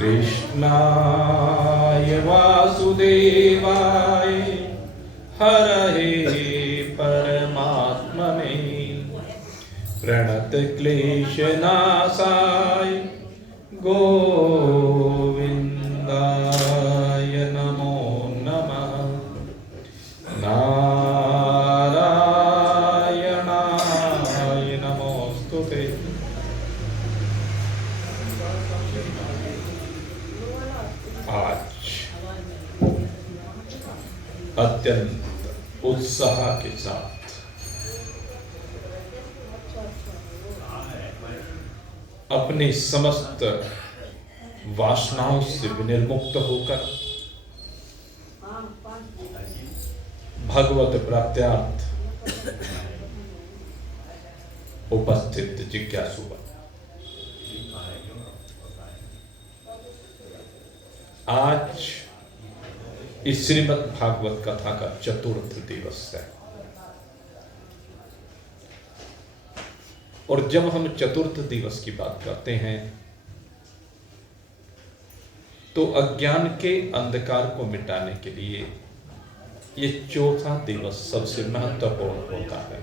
कृष्णाय वासुदेवाय हरये परमात्मने प्रणतक्लेशनाशाय गोविन्दाय नमो नमः। नारायणाय नमोस्तुते। आज अत्यंत उत्साह के साथ अपनी समस्त वासनाओं से विनिर्मुक्त होकर भगवत प्राप्त्यार्थ उपस्थित जिज्ञासुवन, आज इस श्रीमद् भागवत कथा का चतुर्थ दिवस है। और जब हम चतुर्थ दिवस की बात करते हैं तो अज्ञान के अंधकार को मिटाने के लिए ये चौथा दिवस सबसे महत्वपूर्ण होता है।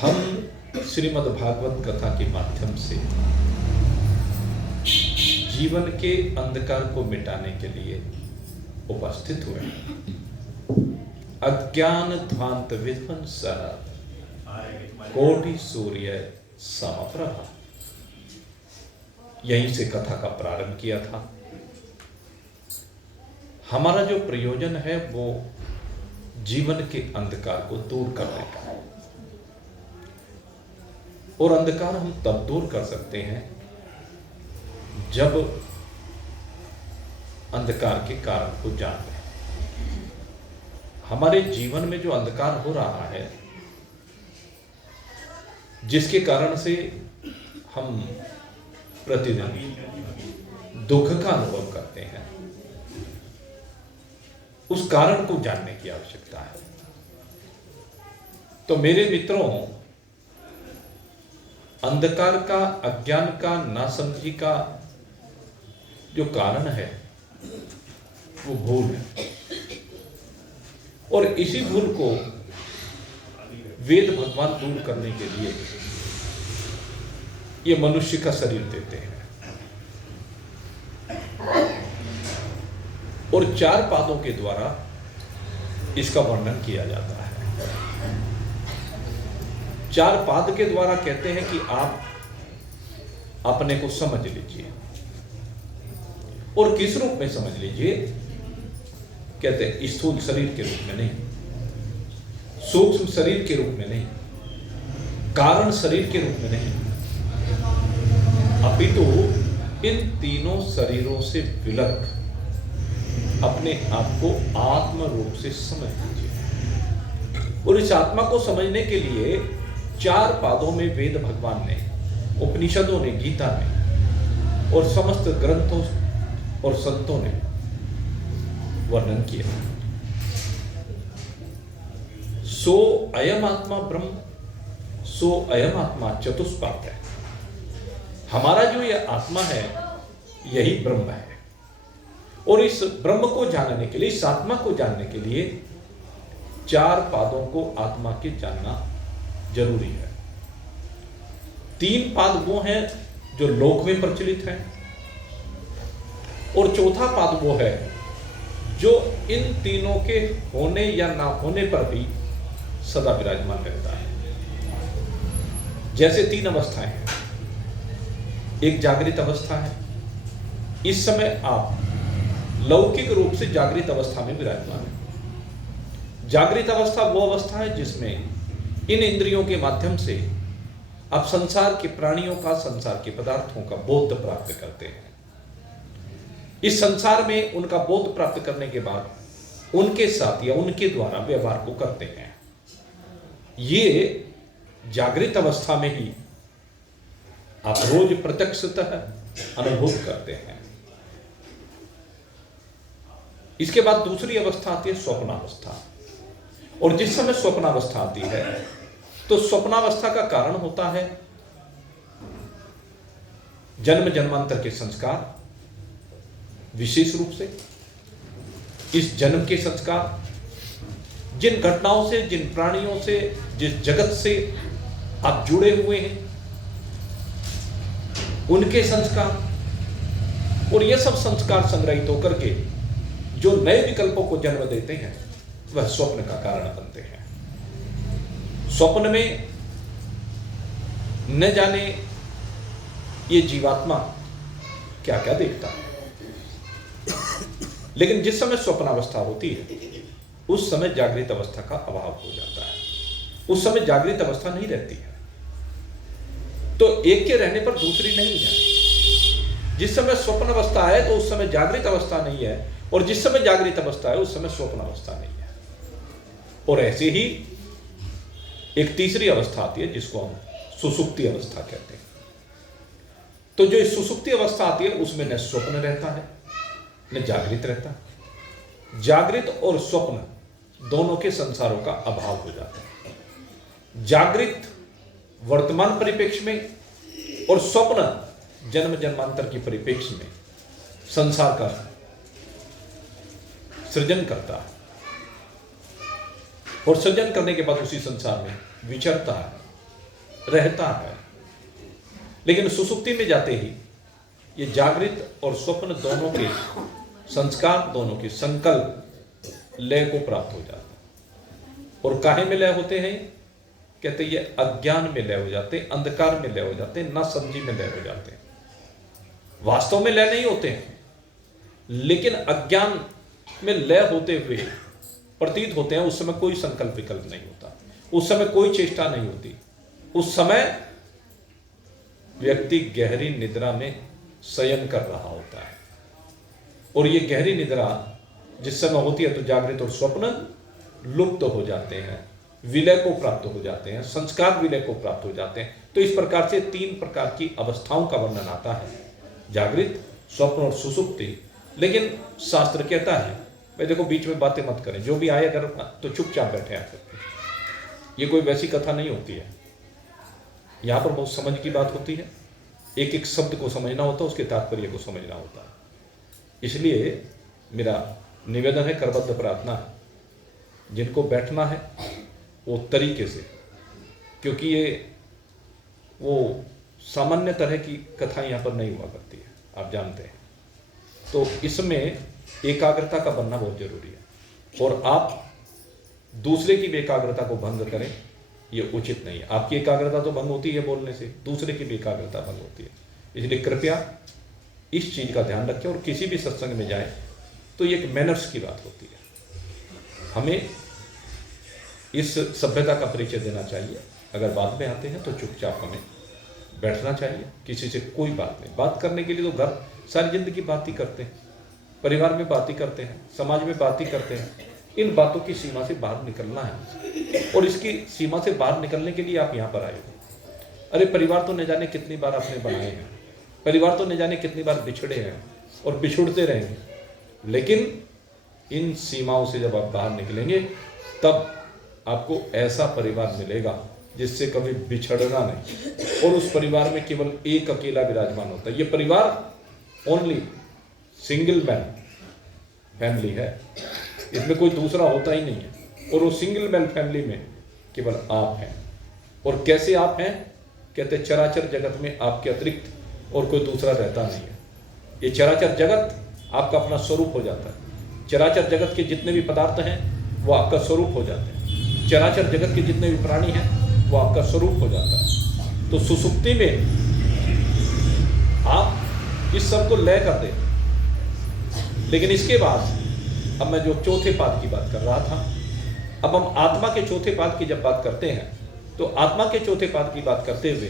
हम श्रीमद् भागवत कथा के माध्यम से जीवन के अंधकार को मिटाने के लिए उपस्थित हुए। अज्ञान ध्वांत विध्वंसः कोटि सूर्य समप्रभा, यहीं से कथा का प्रारंभ किया था। हमारा जो प्रयोजन है वो जीवन के अंधकार को दूर करने का है। और अंधकार हम तब दूर कर सकते हैं जब अंधकार के कारण को जान लें। हमारे जीवन में जो अंधकार हो रहा है, जिसके कारण से हम प्रतिदिन दुख का अनुभव करते हैं, उस कारण को जानने की आवश्यकता है। तो मेरे मित्रों, अंधकार का, अज्ञान का, नासमझी का जो कारण है वो भूल है। और इसी भूल को वेद भगवान दूर करने के लिए ये मनुष्य का शरीर देते हैं। और 4 पादों के द्वारा इसका वर्णन किया जाता है। 4 पाद के द्वारा कहते हैं कि आप अपने को समझ लीजिए। और किस रूप में समझ लीजिए? कहते हैं स्थूल शरीर के रूप में नहीं, सूक्ष्म शरीर के रूप में नहीं, कारण शरीर के रूप में नहीं, अपितु इन तीनों शरीरों से विलग अपने आप को आत्म रूप से समझ लीजिए। और इस आत्मा को समझने के लिए 4 पादों में वेद भगवान ने, उपनिषदों ने, गीता ने और समस्त ग्रंथों और संतों ने वर्णन किया। सो अयम आत्मा ब्रह्म, सो अयम आत्मा चतुष्पाद है। हमारा जो यह आत्मा है यही ब्रह्म है। और इस ब्रह्म को जानने के लिए, इस आत्मा को जानने के लिए 4 पादों को आत्मा के जानना जरूरी है। 3 पाद वो हैं जो लोक में प्रचलित हैं, और चौथा पाद वो है जो इन तीनों के होने या ना होने पर भी सदा विराजमान रहता है। जैसे 3 अवस्थाएं हैं। एक जागृत अवस्था है। इस समय आप लौकिक रूप से जागृत अवस्था में विराजमान हैं। जागृत अवस्था वो अवस्था है जिसमें इन इंद्रियों के माध्यम से आप संसार के प्राणियों का, संसार के पदार्थों का बोध प्राप्त करते हैं। इस संसार में उनका बोध प्राप्त करने के बाद उनके साथ या उनके द्वारा व्यवहार को करते हैं। ये जागृत अवस्था में ही आप रोज प्रत्यक्षतः अनुभव करते हैं। इसके बाद दूसरी अवस्था आती है स्वप्नावस्था। और जिस समय स्वप्नावस्था आती है तो स्वप्नावस्था का कारण होता है जन्म जन्मांतर के संस्कार, विशेष रूप से इस जन्म के संस्कार, जिन घटनाओं से, जिन प्राणियों से, जिस जगत से आप जुड़े हुए हैं, उनके संस्कार, और ये सब संस्कार संग्रहित होकर के जो नए विकल्पों को जन्म देते हैं, वह स्वप्न का कारण बनते हैं। स्वप्न में न जाने ये जीवात्मा क्या क्या देखता है, लेकिन जिस समय स्वप्नावस्था होती है उस समय जागृत अवस्था का अभाव हो जाता है, उस समय जागृत अवस्था नहीं रहती है। तो एक के रहने पर दूसरी नहीं है। जिस समय स्वप्न अवस्था है तो उस समय जागृत अवस्था नहीं है, और जिस समय जागृत अवस्था है उस समय स्वप्न अवस्था नहीं है। और ऐसे ही एक तीसरी अवस्था आती है जिसको हम सुसुप्ति अवस्था कहते हैं। तो जो इस सुसुप्ति अवस्था आती है उसमें न स्वप्न रहता है न जागृत रहता है। जागृत और स्वप्न दोनों के संसारों का अभाव हो जाता है। जागृत वर्तमान परिप्रेक्ष्य में और स्वप्न जन्म जन्मांतर की परिप्रेक्ष्य में संसार का सृजन करता है, और सृजन करने के बाद उसी संसार में विचरता है, रहता है। लेकिन सुसुप्ति में जाते ही ये जागृत और स्वप्न दोनों के संस्कार, दोनों के संकल्प लय को प्राप्त हो जाता है। और काहे में लय होते हैं? कहते ये अज्ञान में लय हो जाते, अंधकार में लय हो जाते, ना समझी में लय हो जाते हैं। वास्तव में लय नहीं होते हैं, लेकिन अज्ञान में लय होते हुए प्रतीत होते हैं। उस समय कोई संकल्प विकल्प नहीं होता, उस समय कोई चेष्टा नहीं होती। उस समय व्यक्ति गहरी निद्रा में शयन कर रहा होता है, और ये गहरी निद्रा जिस समय होती है तो जागृत और स्वप्न लुप्त हो जाते हैं, विलय को प्राप्त हो जाते हैं, संस्कार विलय को प्राप्त हो जाते हैं। तो इस प्रकार से 3 प्रकार की अवस्थाओं का वर्णन आता है, जागृत, स्वप्न और सुसुप्ति। लेकिन शास्त्र कहता है भाई देखो बीच में बातें मत करें, जो भी आए अगर तो चुपचाप बैठे आकर। ये कोई वैसी कथा नहीं होती है, यहाँ पर बहुत समझ की बात होती है। एक एक शब्द को समझना होता है, उसके तात्पर्य को समझना होता है। इसलिए मेरा निवेदन है, करबद्ध प्रार्थना है, जिनको बैठना है वो तरीके से, क्योंकि ये वो सामान्य तरह की कथा यहाँ पर नहीं हुआ करती है, आप जानते हैं। तो इसमें एकाग्रता का बनना बहुत जरूरी है, और आप दूसरे की भी एकाग्रता को भंग करें ये उचित नहीं है। आपकी एकाग्रता तो भंग होती है बोलने से, दूसरे की भी एकाग्रता भंग होती है। इसलिए कृपया इस चीज़ का ध्यान रखें, और किसी भी सत्संग में जाए तो ये एक मैनर्स की बात होती है। हमें इस सभ्यता का परिचय देना चाहिए। अगर बात में आते हैं तो चुपचाप हमें बैठना चाहिए, किसी से कोई बात नहीं। बात करने के लिए तो घर सारी जिंदगी बात ही करते हैं, परिवार में बात ही करते हैं, समाज में बात ही करते हैं। इन बातों की सीमा से बाहर निकलना है, और इसकी सीमा से बाहर निकलने के लिए आप यहाँ पर आए हो। अरे परिवार तो न जाने कितनी बार आपने बनाए हैं, परिवार तो न जाने कितनी बार बिछड़े हैं और बिछुड़ते रहेंगे, लेकिन इन सीमाओं से जब आप बाहर निकलेंगे तब आपको ऐसा परिवार मिलेगा जिससे कभी बिछड़ना नहीं, और उस परिवार में केवल एक अकेला विराजमान होता है। ये परिवार ओनली सिंगल मैन फैमिली है, इसमें कोई दूसरा होता ही नहीं है। और वो सिंगल मैन फैमिली में केवल आप हैं। और कैसे आप हैं? कहते चराचर जगत में आपके अतिरिक्त और कोई दूसरा रहता नहीं है। ये चराचर जगत आपका अपना स्वरूप हो जाता है। चराचर जगत के जितने भी पदार्थ हैं वो आपका स्वरूप हो जाते हैं। चराचर जगत के जितने भी प्राणी हैं वो आपका स्वरूप हो जाता है। तो सुसुप्ति में आप इस सब को लय कर दें। लेकिन इसके बाद अब मैं जो चौथे पाद की बात कर रहा था, अब हम आत्मा के चौथे पाद की जब बात करते हैं तो आत्मा के चौथे पाद की बात करते हुए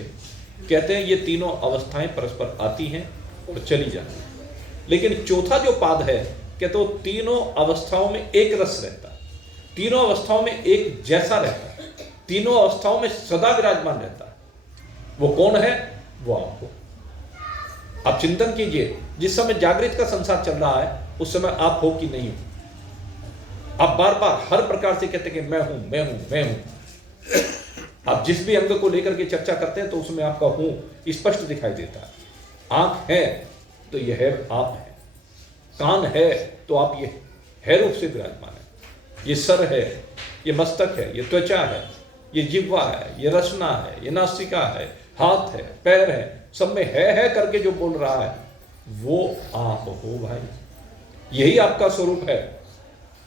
कहते हैं ये तीनों अवस्थाएं परस्पर आती हैं और चली जाती हैं। लेकिन चौथा जो पाद है कहते वो तीनों अवस्थाओं में एक रस रहता है, तीनों अवस्थाओं में एक जैसा रहता है, तीनों अवस्थाओं में सदा विराजमान रहता है। वो कौन है? वो आपको। आप चिंतन कीजिए, जिस समय जागृत का संसार चल रहा है उस समय आप हो कि नहीं हो। आप बार बार हर प्रकार से कहते हैं कि मैं हूं, मैं हूं, मैं हूं। आप जिस भी अंग को लेकर के चर्चा करते हैं तो उसमें आपका हूं स्पष्ट दिखाई देता है। आंख है तो यह है आप है, कान है तो आप ये है रूप से विराजमान है, ये सर है, ये मस्तक है, ये त्वचा है, ये जिह्वा है, ये रसना है, ये नासिका है, हाथ है, पैर है, सब में है करके जो बोल रहा है वो आप हो भाई। यही आपका स्वरूप है।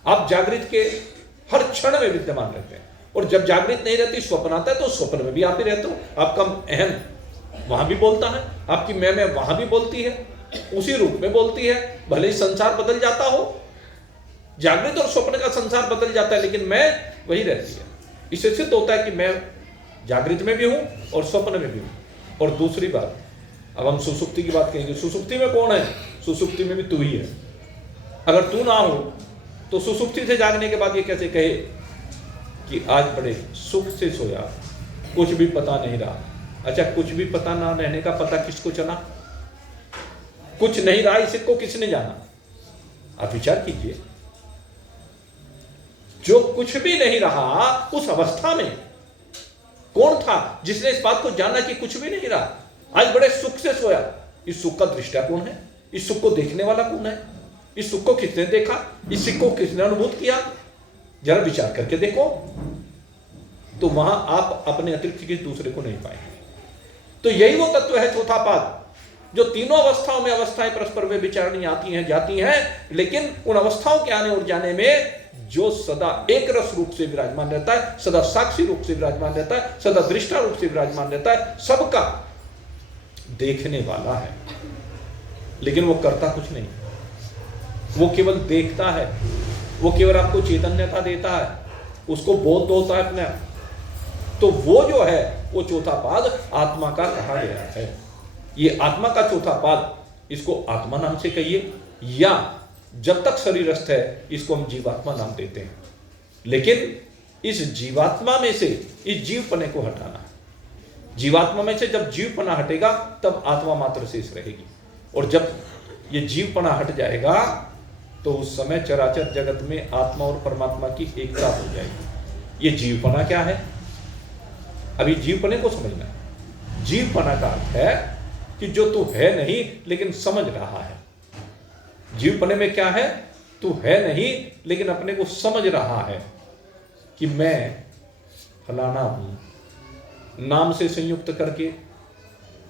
आप जागृत के हर क्षण में विद्यमान रहते हैं, और जब जागृत नहीं रहती स्वप्न आता है तो स्वप्न में भी आप ही रहते हो। आपका अहम वहां भी बोलता है, आपकी मैं वहां भी बोलती है, उसी रूप में बोलती है। भले ही संसार बदल जाता हो, जागृत और स्वप्न का संसार बदल जाता है, लेकिन मैं वही रहती है। इससे सिद्ध होता है कि मैं जागृत में भी हूं और स्वप्न में भी हूं। और दूसरी बात, अब हम सुसुप्ति की बात कहेंगे। सुसुप्ति में कौन है? सुसुप्ति में भी तू ही है। अगर तू ना हो तो सुसुप्ति से जागने के बाद ये कैसे कहे कि आज बड़े सुख से सोया, कुछ भी पता नहीं रहा। अच्छा, कुछ भी पता ना रहने का पता किसको चला? कुछ नहीं रहा इसको किसने जाना? आप विचार कीजिए। जो कुछ भी नहीं रहा उस अवस्था में कौन था जिसने इस बात को जाना कि कुछ भी नहीं रहा? आज बड़े सुख से सोया। इस सुख का दृष्टा कौन है? इस सुख को देखने वाला कौन है? इस सुख को किसने देखा? इस सुख को किसने अनुभूत किया? जरा विचार करके देखो। तो वहां आप अपने अतिरिक्त किसी दूसरे को नहीं पाएंगे। तो यही वो तत्व है चौथा पाद, जो तीनों अवस्थाओं में अवस्थाएं परस्पर वे विचारणी आती हैं जाती हैं, लेकिन उन अवस्थाओं के आने और जाने में जो सदा एक रस रूप से विराजमान रहता है, सदा साक्षी रूप से विराजमान रहता है, सदा दृष्टा रूप से विराजमान रहता है, सबका देखने वाला है। लेकिन वो करता कुछ नहीं, वो केवल देखता है, वो केवल आपको चैतन्यता देता है, उसको बोध होता है अपने आप। तो वो जो है वो चौथा पाद आत्मा का कहा गया है। ये आत्मा का चौथा पाद, इसको आत्मा नाम से कहिए, या जब तक शरीरस्थ है इसको हम जीवात्मा नाम देते हैं। लेकिन इस जीवात्मा में से इस जीवपने को हटाना है। जीवात्मा में से जब जीवपना हटेगा तब आत्मा मात्र शेष रहेगी, और जब ये जीवपना हट जाएगा तो उस समय चराचर जगत में आत्मा और परमात्मा की एकता हो जाएगी। ये जीवपना क्या है? अभी जीवपने को समझना है। जीवपना का अर्थ है कि जो तू है नहीं लेकिन समझ रहा है। जीवपने में क्या है? तू है नहीं लेकिन अपने को समझ रहा है कि मैं फलाना हूं। नाम से संयुक्त करके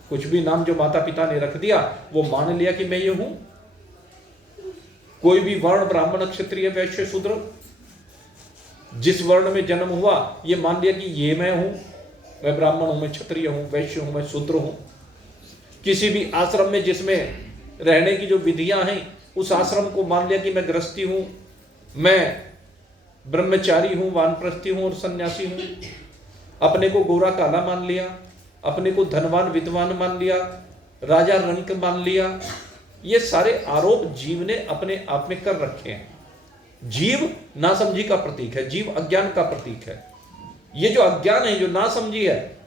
कुछ भी नाम जो माता पिता ने रख दिया वो मान लिया कि मैं ये हूं। कोई भी वर्ण, ब्राह्मण, क्षत्रिय, वैश्य, शूद्र, जिस वर्ण में जन्म हुआ ये मान लिया कि ये मैं हूं, मैं ब्राह्मण हूं, मैं क्षत्रिय हूं, वैश्य हूं, मैं शूद्र हूं। किसी भी आश्रम में जिसमें रहने की जो विधियां हैं उस आश्रम को मान लिया कि मैं गृहस्थी हूं, मैं ब्रह्मचारी हूं, वानप्रस्थी हूं और सन्यासी हूं। अपने को गोरा काला मान लिया, अपने को धनवान विद्वान मान लिया, राजा रंक मान लिया। ये सारे आरोप जीव ने अपने आप में कर रखे हैं। जीव नासमझी का प्रतीक है, जीव अज्ञान का प्रतीक है। ये जो अज्ञान है, जो नासमझी है,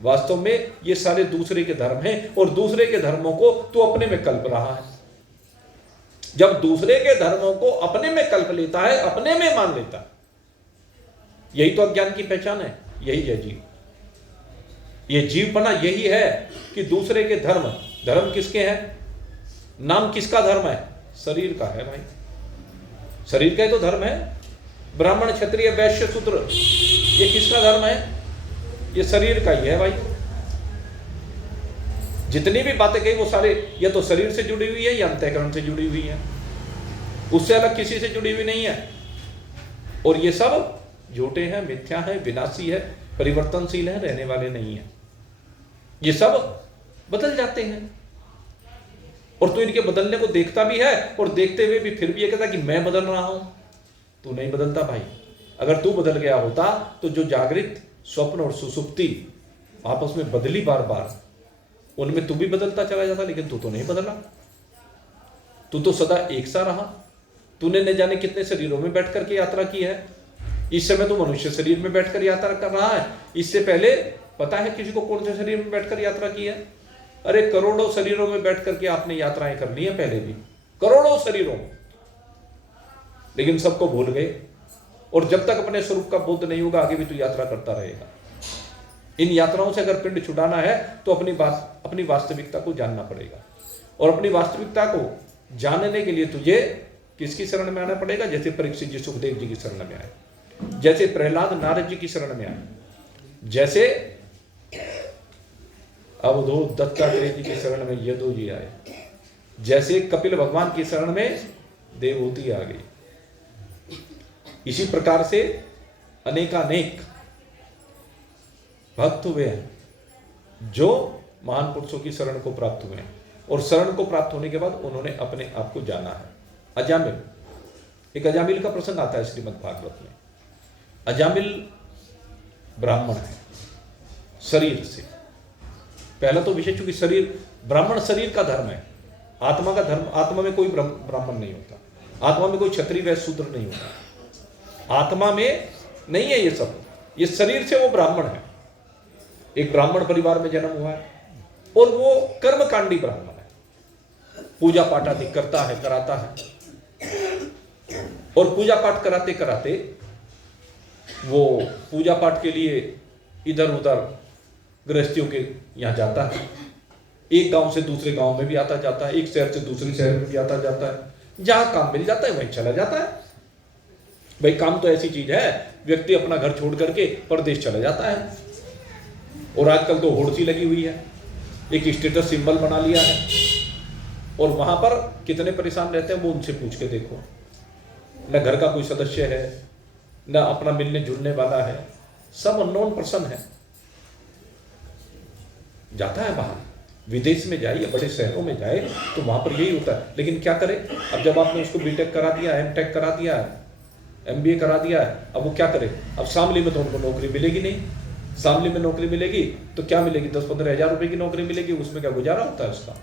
वास्तव में ये सारे दूसरे के धर्म हैं, और दूसरे के धर्मों को तो अपने में कल्प रहा है। जब दूसरे के धर्मों को अपने में कल्प लेता है, अपने में मान लेता है, यही तो अज्ञान की पहचान है। यही है जीव। ये जीवपना यही है कि दूसरे के धर्म, धर्म किसके हैं? नाम किसका धर्म है? शरीर का है भाई। शरीर का ही तो धर्म है। ब्राह्मण, क्षत्रिय, वैश्य, शूद्र, ये किसका धर्म है? ये शरीर का ही है भाई। जितनी भी बातें कही वो सारे या तो शरीर से जुड़ी हुई है या अंतःकरण से जुड़ी हुई है, उससे अलग किसी से जुड़ी हुई नहीं है। और ये सब झूठे हैं, मिथ्या है, विनाशी है, परिवर्तनशील है, रहने वाले नहीं है। ये सब बदल जाते हैं, और तू इनके बदलने को देखता भी है, और देखते हुए भी फिर भी ये कहता कि मैं बदल रहा हूं। तू नहीं बदलता भाई। अगर तू बदल गया होता तो जो जागृत, स्वप्न और सुसुप्ति आपस में बदली बार बार, उनमें तू भी बदलता चला जाता, लेकिन तू तो नहीं बदला। तू तो सदा एक सा रहा। तूने न जाने कितने शरीरों में बैठ करके यात्रा की है। इस समय तू मनुष्य शरीर में बैठकर यात्रा कर रहा है। इससे पहले पता है किसी को कौन से शरीर में बैठकर यात्रा की है? अरे करोड़ों शरीरों में बैठ करके आपने यात्राएं कर ली है पहले भी, करोड़ों शरीरों, लेकिन सबको भूल गए। और जब तक अपने स्वरूप का बोध नहीं होगा आगे भी तू यात्रा करता रहेगा। इन यात्राओं से अगर पिंड छुटाना है तो अपनी वास्तविकता को जानना पड़ेगा, और अपनी वास्तविकता को जानने के लिए तुझे किसकी शरण में आना पड़ेगा? जैसे परीक्षित जी सुखदेव जी की शरण में आए, जैसे प्रहलाद नारद जी की शरण में आए, जैसे अवधूत दत्तात्रेय जी की शरण में यदु जी आए, जैसे कपिल भगवान की शरण में देवहूति आ गई। इसी प्रकार से अनेकानेक भक्त हुए हैं जो महान पुरुषों की शरण को प्राप्त हुए हैं, और शरण को प्राप्त होने के बाद उन्होंने अपने आप को जाना है। अजामिल, एक अजामिल का प्रसंग आता है श्रीमद् भागवत में। अजामिल ब्राह्मण है शरीर से। पहला तो विषय, चूंकि शरीर ब्राह्मण शरीर का धर्म है, आत्मा का धर्म, आत्मा में कोई ब्राह्मण नहीं होता, आत्मा में कोई क्षत्रिय व शूद्र नहीं होता, आत्मा में नहीं है ये सब, ये शरीर से वो ब्राह्मण है। एक ब्राह्मण परिवार में जन्म हुआ है और वो कर्मकांडी ब्राह्मण है, पूजा पाठ आदि करता है, कराता है, और पूजा पाठ कराते कराते वो पूजा पाठ के लिए इधर उधर गृहस्थियों के यहाँ जाता है, एक गांव से दूसरे गांव में भी आता जाता है, एक शहर से दूसरे शहर में भी आता जाता है, जहां काम मिल जाता है वहीं चला जाता है। भाई काम तो ऐसी चीज है, व्यक्ति अपना घर छोड़ करके परदेश चला जाता है, और आजकल तो होड़सी लगी हुई है, एक स्टेटस सिंबल बना लिया है, और वहां पर कितने परेशान रहते हैं वो उनसे पूछ के देखो। न घर का कोई सदस्य है, न अपना मिलने जुलने वाला है, सब अननोन पर्सन है। जाता है बाहर, विदेश में जाए या बड़े शहरों में जाए तो वहां पर यही होता है। लेकिन क्या करे, अब जब आपने उसको बीटेक करा दिया, एमटेक करा दिया, एमबीए करा दिया है, अब वो क्या करे? अब शामली में तो उनको नौकरी मिलेगी नहीं, शामली में नौकरी मिलेगी तो क्या मिलेगी? 10-15 हज़ार रुपए की नौकरी मिलेगी, उसमें क्या गुजारा होता है उसका?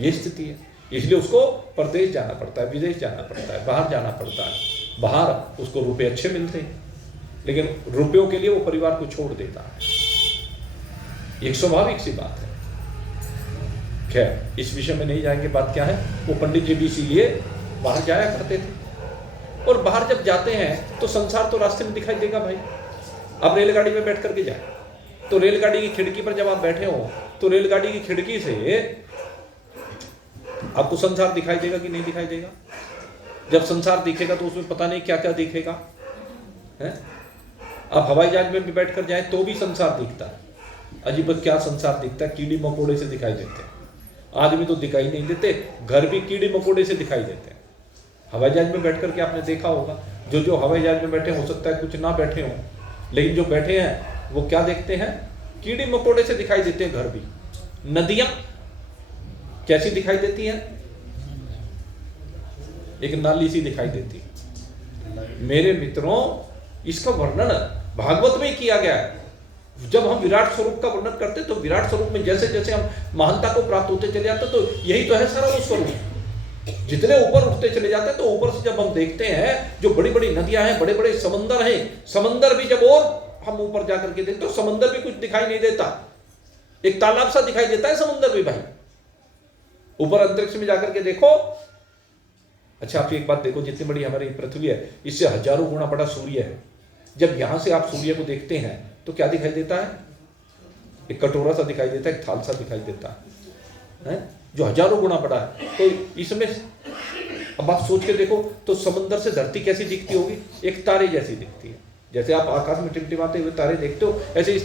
ये स्थिति है। इसलिए उसको परदेश जाना पड़ता है, विदेश जाना पड़ता है, बाहर जाना पड़ता है। बाहर उसको रुपए अच्छे मिलते हैं, लेकिन रुपयों के लिए वो परिवार को छोड़ देता है। एक स्वाभाविक सी बात है। खैर, इस विषय में नहीं जाएंगे। बात क्या है, वो पंडित जी भी इसीलिए बाहर जाया करते थे, और बाहर जब जाते हैं तो संसार तो रास्ते में दिखाई देगा भाई। आप रेलगाड़ी में बैठ करके जाए तो रेलगाड़ी की खिड़की पर जब आप बैठे हो तो रेलगाड़ी की खिड़की से आपको संसार दिखाई देगा कि नहीं दिखाई देगा? जब संसार दिखेगा तो उसमें पता नहीं क्या क्या दिखेगा है? आप हवाई जहाज में भी बैठ कर जाए तो भी संसार दिखता है। अजीब क्या संसार दिखता है, कीड़ी मकोड़े से दिखाई देते हैं। आदमी तो दिखाई नहीं देते, घर भी कीड़ी मकोड़े से दिखाई देते हैं। हवाई जहाज में बैठ करके आपने देखा होगा, जो हवाई जहाज में बैठे हो सकता है कुछ ना बैठे हो, लेकिन जो बैठे हैं वो क्या देखते हैं? कीड़ी मकोड़े से दिखाई देते हैं। घर भी, नदियां कैसी दिखाई देती हैं? एक नाली सी दिखाई देती है। मेरे मित्रों, इसका वर्णन भागवत में किया गया है। जब हम विराट स्वरूप का वर्णन करते तो विराट स्वरूप में जैसे जैसे हम महानता को प्राप्त होते चले जाते तो यही तो है सारा वो स्वरूप। जितने ऊपर उठते चले जाते तो ऊपर से जब हम देखते हैं जो बड़ी बड़ी नदियां हैं, बड़े बड़े समंदर हैं, समंदर भी जब और हम ऊपर जाकर के देखते तो समंदर भी कुछ दिखाई नहीं देता, एक तालाब सा दिखाई देता है समंदर भी भाई। ऊपर अंतरिक्ष में जाकर के देखो। अच्छा, आप एक बात देखो, जितनी बड़ी हमारी पृथ्वी है इससे हजारों गुना बड़ा सूर्य है। जब यहां से आप सूर्य को देखते हैं तो क्या दिखाई देता है? एक कटोरा सा दिखाई देता है, एक थाल सा दिखाई देता है जो हजारों गुना बड़ा है। तो इसमें अब आप सोच के देखो तो समंदर से धरती कैसी दिखती होगी? एक तारे जैसी दिखती है। जैसे आप आकाश में टिमटिमाते हुए तारे देखते हो, ऐसे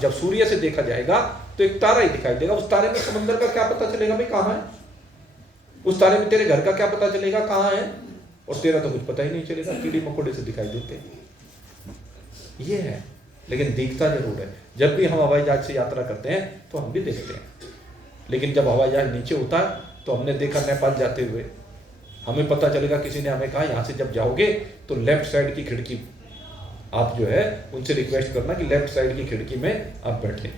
जब सूर्य से देखा जाएगा तो एक तारा ही दिखाई देगा। उस तारे में समंदर का क्या पता चलेगा भाई कहाँ है? उस तारे में तेरे घर का क्या पता चलेगा कहाँ है? और तेरा तो कुछ पता ही नहीं चलेगा, कीड़ी मकोड़े से दिखाई देते हैं। ये है, लेकिन दिखता जरूर है। जब भी हम हवाई जहाज से यात्रा करते हैं तो हम भी देखते हैं, लेकिन जब हवाई जहाज नीचे होता है तो हमने देखा नेपाल जाते हुए, हमें पता चलेगा, किसी ने हमें कहा यहाँ से जब जाओगे तो लेफ्ट साइड की खिड़की, आप जो है उनसे रिक्वेस्ट करना कि लेफ्ट साइड की खिड़की में आप बैठे।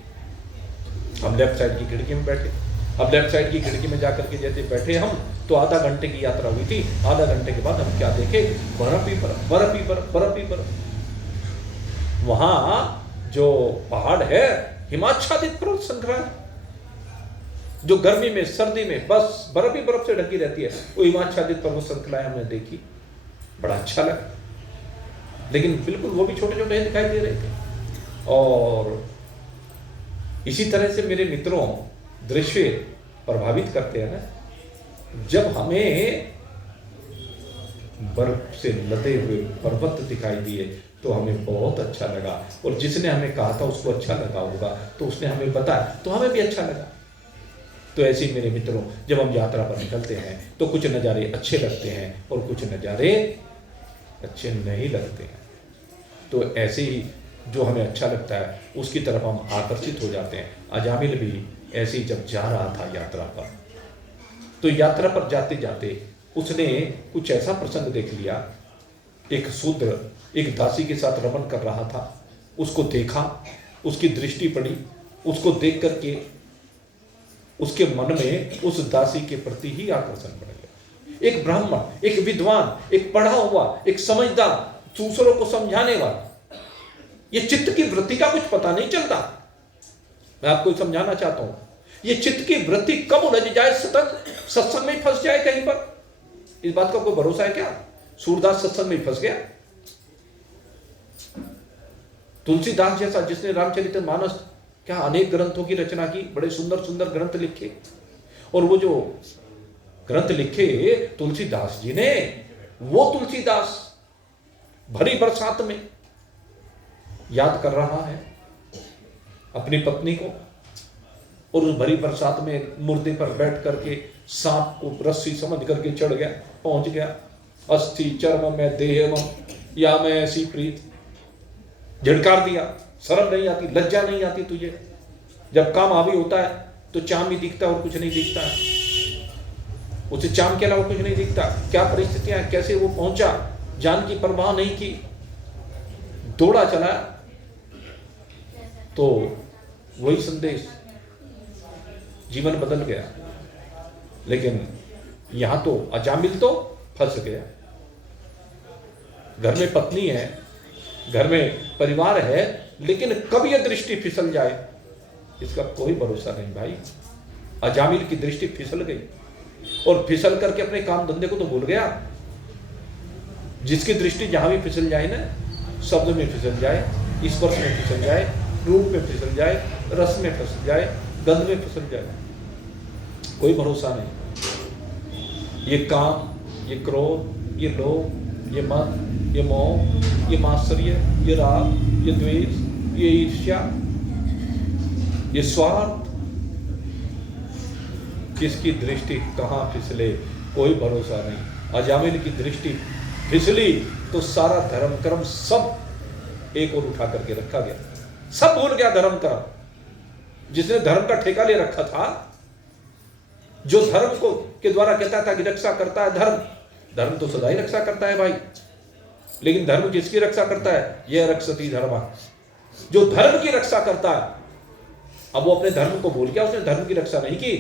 हम लेफ्ट साइड की खिड़की में बैठे। अब लेफ्ट साइड की खिड़की में जाकर के जैसे बैठे हम, तो आधा घंटे की यात्रा हुई थी। आधा घंटे के बाद हम क्या देखे? बर्फ ही बर्फ, बर्फ ही बर्फ, बर्फ ही बर्फ। वहां जो पहाड़ है हिमाच्छादित पर्वत श्रृंखला, जो गर्मी में सर्दी में बस बर्फ ही बर्फ से ढकी रहती है, वो हिमाच्छादित पर्वत श्रृंखलाएं हमने देखी। बड़ा अच्छा लगा, लेकिन बिल्कुल वो भी छोटे छोटे दिखाई दे रहे थे। और इसी तरह से मेरे मित्रों, दृश्य प्रभावित करते हैं ना। जब हमें बर्फ से लदे हुए पर्वत दिखाई दिए तो हमें बहुत अच्छा लगा, और जिसने हमें कहा था उसको अच्छा लगा होगा, तो उसने हमें बताया तो हमें भी अच्छा लगा। तो ऐसे ही मेरे मित्रों, जब हम यात्रा पर निकलते हैं तो कुछ नज़ारे अच्छे लगते हैं और कुछ नज़ारे अच्छे नहीं लगते हैं। तो ऐसे ही जो हमें अच्छा लगता है उसकी तरफ हम आकर्षित हो जाते हैं। अजामिल भी ऐसे ही जब जा रहा था यात्रा पर, तो यात्रा पर जाते जाते उसने कुछ ऐसा प्रसंग देख लिया। एक शूद्र एक दासी के साथ रमन कर रहा था, उसको देखा, उसकी दृष्टि पड़ी, उसको देख करके उसके मन में उस दासी के प्रति ही आकर्षण बढ़ गया। एक ब्राह्मण, एक विद्वान, एक पढ़ा हुआ, एक समझदार, दूसरों को समझाने वाला, ये चित्त की वृत्ति का कुछ पता नहीं चलता। मैं आपको समझाना चाहता हूं, ये चित्त की वृत्ति कब उलझ जाए, सत्संग में फंस जाए कहीं पर, इस बात का कोई भरोसा है क्या? सूरदास सत्संग में फंस गया। तुलसीदास जैसा जिसने रामचरितमानस क्या अनेक ग्रंथों की रचना की, बड़े सुंदर सुंदर ग्रंथ लिखे, और वो जो ग्रंथ लिखे तुलसीदास जी ने, वो तुलसीदास भरी बरसात में याद कर रहा है अपनी पत्नी को, और उस भरी बरसात में मुर्दे पर बैठ करके सांप को रस्सी समझ करके चढ़ गया, पहुंच गया। अस्थि चर्म में देह या मैं ऐसी प्रीत, झिड़कार दिया। शर्म नहीं आती, लज्जा नहीं आती तुझे? जब काम हावी होता है तो चाम ही दिखता है और कुछ नहीं दिखता है, उसे चाम के अलावा कुछ नहीं दिखता। क्या परिस्थितियां, कैसे वो पहुंचा, जान की परवाह नहीं की, दौड़ा चला। तो वही संदेश, जीवन बदल गया। लेकिन यहां तो अजामिल तो फंस गया। घर में पत्नी है, घर में परिवार है, लेकिन कब यह दृष्टि फिसल जाए इसका कोई भरोसा नहीं भाई। अजामिल की दृष्टि फिसल गई, और फिसल करके अपने काम धंधे को तो भूल गया। जिसकी दृष्टि जहां भी फिसल जाए ना, शब्द में फिसल जाए, स्पर्श में फिसल जाए, रूप में फिसल जाए, रस में फिसल जाए, गंध में फिसल जाए, कोई भरोसा नहीं। ये काम, ये क्रोध, ये लोभ, ये मद, ये मोह, ये मात्सर्य, ये राग, ये द्वेष, ये ईर्ष्या, ये स्वार्थ, किसकी दृष्टि कहाँ फिसले कोई भरोसा नहीं। अजामिल की दृष्टि फिसली तो सारा धर्म कर्म सब एक और उठा करके रखा गया, सब भूल गया धर्म कर्म। जिसने धर्म का ठेका ले रखा था, जो धर्म को के द्वारा कहता था कि रक्षा करता है धर्म, धर्म तो सदा ही रक्षा करता है भाई। लेकिन धर्म किसकी रक्षा करता है? यह रक्षति धर्म, जो धर्म की रक्षा करता है। अब वो अपने धर्म को भूल गया, उसने धर्म की रक्षा नहीं की,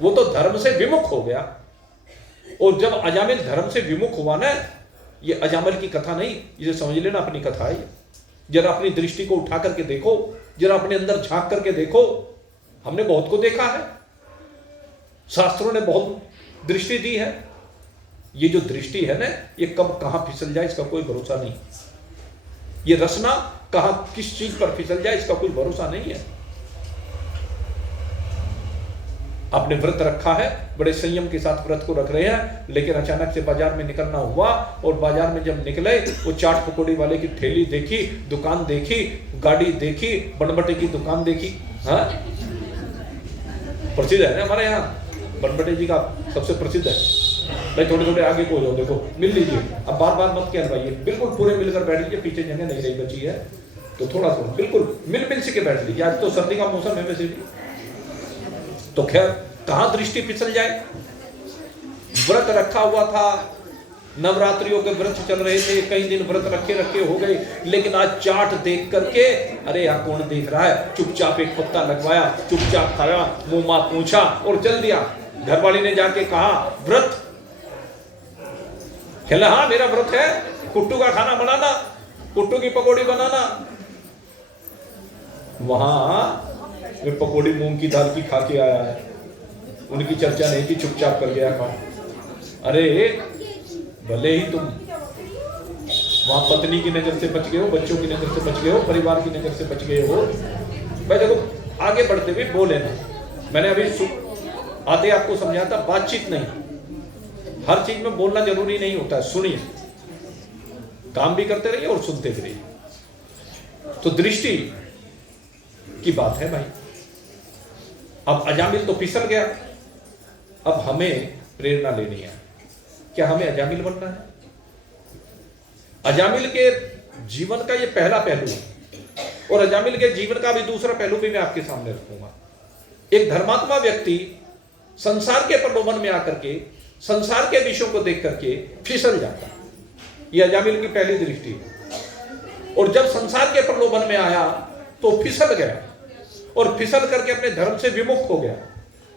वो तो धर्म से विमुख हो गया। और जब अजामिल धर्म से विमुख हुआ ना, ये अजामिल की कथा नहीं, इसे समझ लेना अपनी कथा है। जरा अपनी दृष्टि को उठा करके देखो, जरा अपने अंदर झांक करके देखो। हमने बहुत को देखा है, शास्त्रों ने बहुत दृष्टि दी है। ये जो दृष्टि है ना, ये कब कहां फिसल जाए इसका कोई भरोसा नहीं। ये रचना कहां किस चीज पर फिसल जाए इसका कोई भरोसा नहीं है। आपने व्रत रखा है, बड़े संयम के साथ व्रत को रख रहे हैं, लेकिन अचानक से बाजार में निकलना हुआ, और बाजार में जब निकले वो चाट पकौड़ी वाले की ठेली देखी, दुकान देखी, गाड़ी देखी, बनबटे की दुकान देखी। हाँ, प्रसिद्ध है ना हमारे यहाँ, बनबटे जी का सबसे प्रसिद्ध है भाई। थोड़े थोड़े आगे को जाओ, देखो मिल लीजिए, अब बार बार मत कहलवाइए, बिल्कुल पूरे मिलकर बैठ लीजिए, पीछे जगह नहीं रही बची है तो थोड़ा थोड़ा बिल्कुल मिल से के बैठ लीजिए। आज तो सर्दी का मौसम है वैसे भी। तो खैर, कहां दृष्टि फिसल जाए। व्रत रखा हुआ था, नवरात्रियों के व्रत चल रहे थे, कई दिन व्रत रखे रखे हो गए, लेकिन आज चाट देख करके, अरे यहाँ कौन देख रहा है, चुपचाप एक पत्ता लगवाया, चुपचाप खाया, मुंह मां पूछा और चल दिया। घरवाली ने जाके कहा व्रत, कहला हाँ मेरा व्रत है, कुट्टू का खाना बनाना, कुट्टू की पकौड़ी बनाना। वहां वे पकौड़ी मूंग की दाल की खा के आया है, उनकी चर्चा नहीं की, चुपचाप कर गया काम। अरे भले ही तुम वहां पत्नी की नजर से बच गए हो, बच्चों की नजर से बच गए हो, परिवार की नजर से बच गए हो। भाई देखो आगे बढ़ते हुए बोले ना, मैंने अभी आते आपको समझाया था, बातचीत नहीं, हर चीज में बोलना जरूरी नहीं होता है, सुनिए, काम भी करते रहिए और सुनते भी रहिए। तो दृष्टि की बात है भाई। अब अजामिल तो फिसल गया, अब हमें प्रेरणा लेनी है। क्या हमें अजामिल बनना है? अजामिल के जीवन का ये पहला पहलू है, और अजामिल के जीवन का भी दूसरा पहलू भी मैं आपके सामने रखूंगा। एक धर्मात्मा व्यक्ति संसार के प्रलोभन में आकर के, संसार के विषयों को देख करके फिसल जाता है, यह अजामिल की पहली दृष्टि है। और जब संसार के प्रलोभन में आया तो फिसल गया, और फिसल करके अपने धर्म से विमुख हो गया,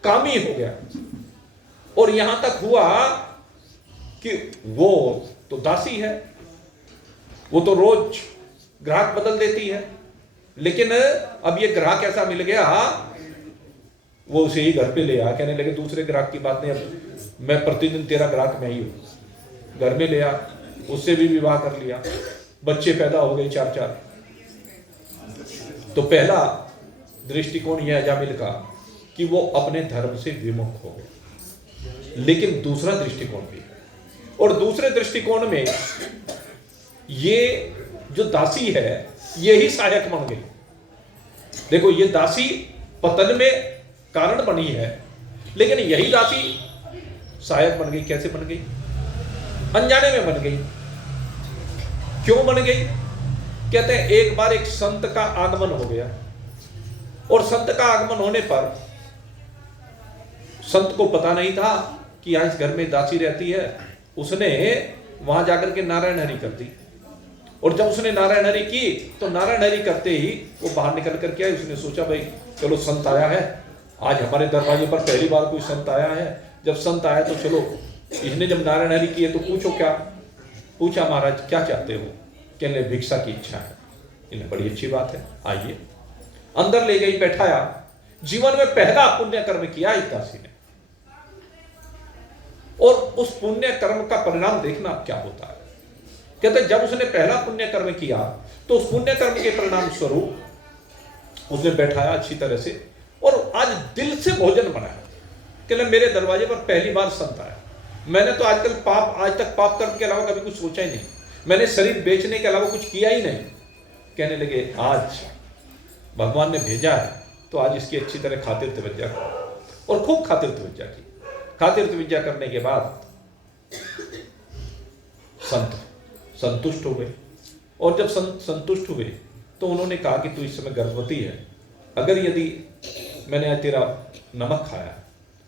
कामी हो गया, और यहां तक हुआ कि वो तो दासी है, वो तो रोज ग्राहक बदल देती है, लेकिन अब ये ग्राहक ऐसा मिल गया, वो उसे ही घर पे ले आया, कहने लगे दूसरे ग्राहक की बात नहीं, अब मैं प्रतिदिन तेरा ग्राहक मैं ही हूं। घर में ले आ, उससे भी विवाह कर लिया, बच्चे पैदा हो गए 4-4। तो पहला दृष्टिकोण यह अजामिल का कि वो अपने धर्म से विमुख हो गए। लेकिन दूसरा दृष्टिकोण भी, और दूसरे दृष्टिकोण में ये जो दासी है ये ही सहायक बन गई। देखो ये दासी पतन में कारण बनी है, लेकिन यही दासी सहायक बन गई। कैसे बन गई? अनजाने में बन गई। क्यों बन गई? कहते हैं एक बार एक संत का आगमन हो गया, और संत का आगमन होने पर संत को पता नहीं था कि यहां इस घर में दासी रहती है। उसने वहां जाकर के नारायण हरि कर दी, और जब उसने नारायण हरि की तो नारायण हरि करते ही वो बाहर निकल करके आई। उसने सोचा भाई चलो संत आया है, आज हमारे दरवाजे पर पहली बार कोई संत आया है, जब संत आया तो चलो, इसने जब नारायण हरि किए तो पूछो क्या पूछा, महाराज क्या चाहते हो? कहने भिक्षा की इच्छा है। इन्हें बड़ी अच्छी बात है, आइए। अंदर ले गई, बैठाया। जीवन में पहला पुण्य कर्म किया इस दासी ने, और उस पुण्य कर्म का परिणाम देखना क्या होता है। कहते जब उसने पहला पुण्य कर्म किया तो उस पुण्य कर्म के परिणाम स्वरूप उसने बैठाया अच्छी तरह से, और आज दिल से भोजन बनाया। कहते मेरे दरवाजे पर पहली बार संत आया। मैंने तो आज तक पाप कर्म के अलावा कभी कुछ सोचा ही नहीं, मैंने शरीर बेचने के अलावा कुछ किया ही नहीं। कहने लगे आज भगवान ने भेजा है तो आज इसकी अच्छी तरह खातिर तवज्जा करो, और खूब खातिर तवज्जा की। खातिर तवज्जा करने के बाद संत संतुष्ट हो गए, और जब संत संतुष्ट हुए तो उन्होंने कहा कि तू इस समय गर्भवती है, अगर यदि मैंने आज तेरा नमक खाया,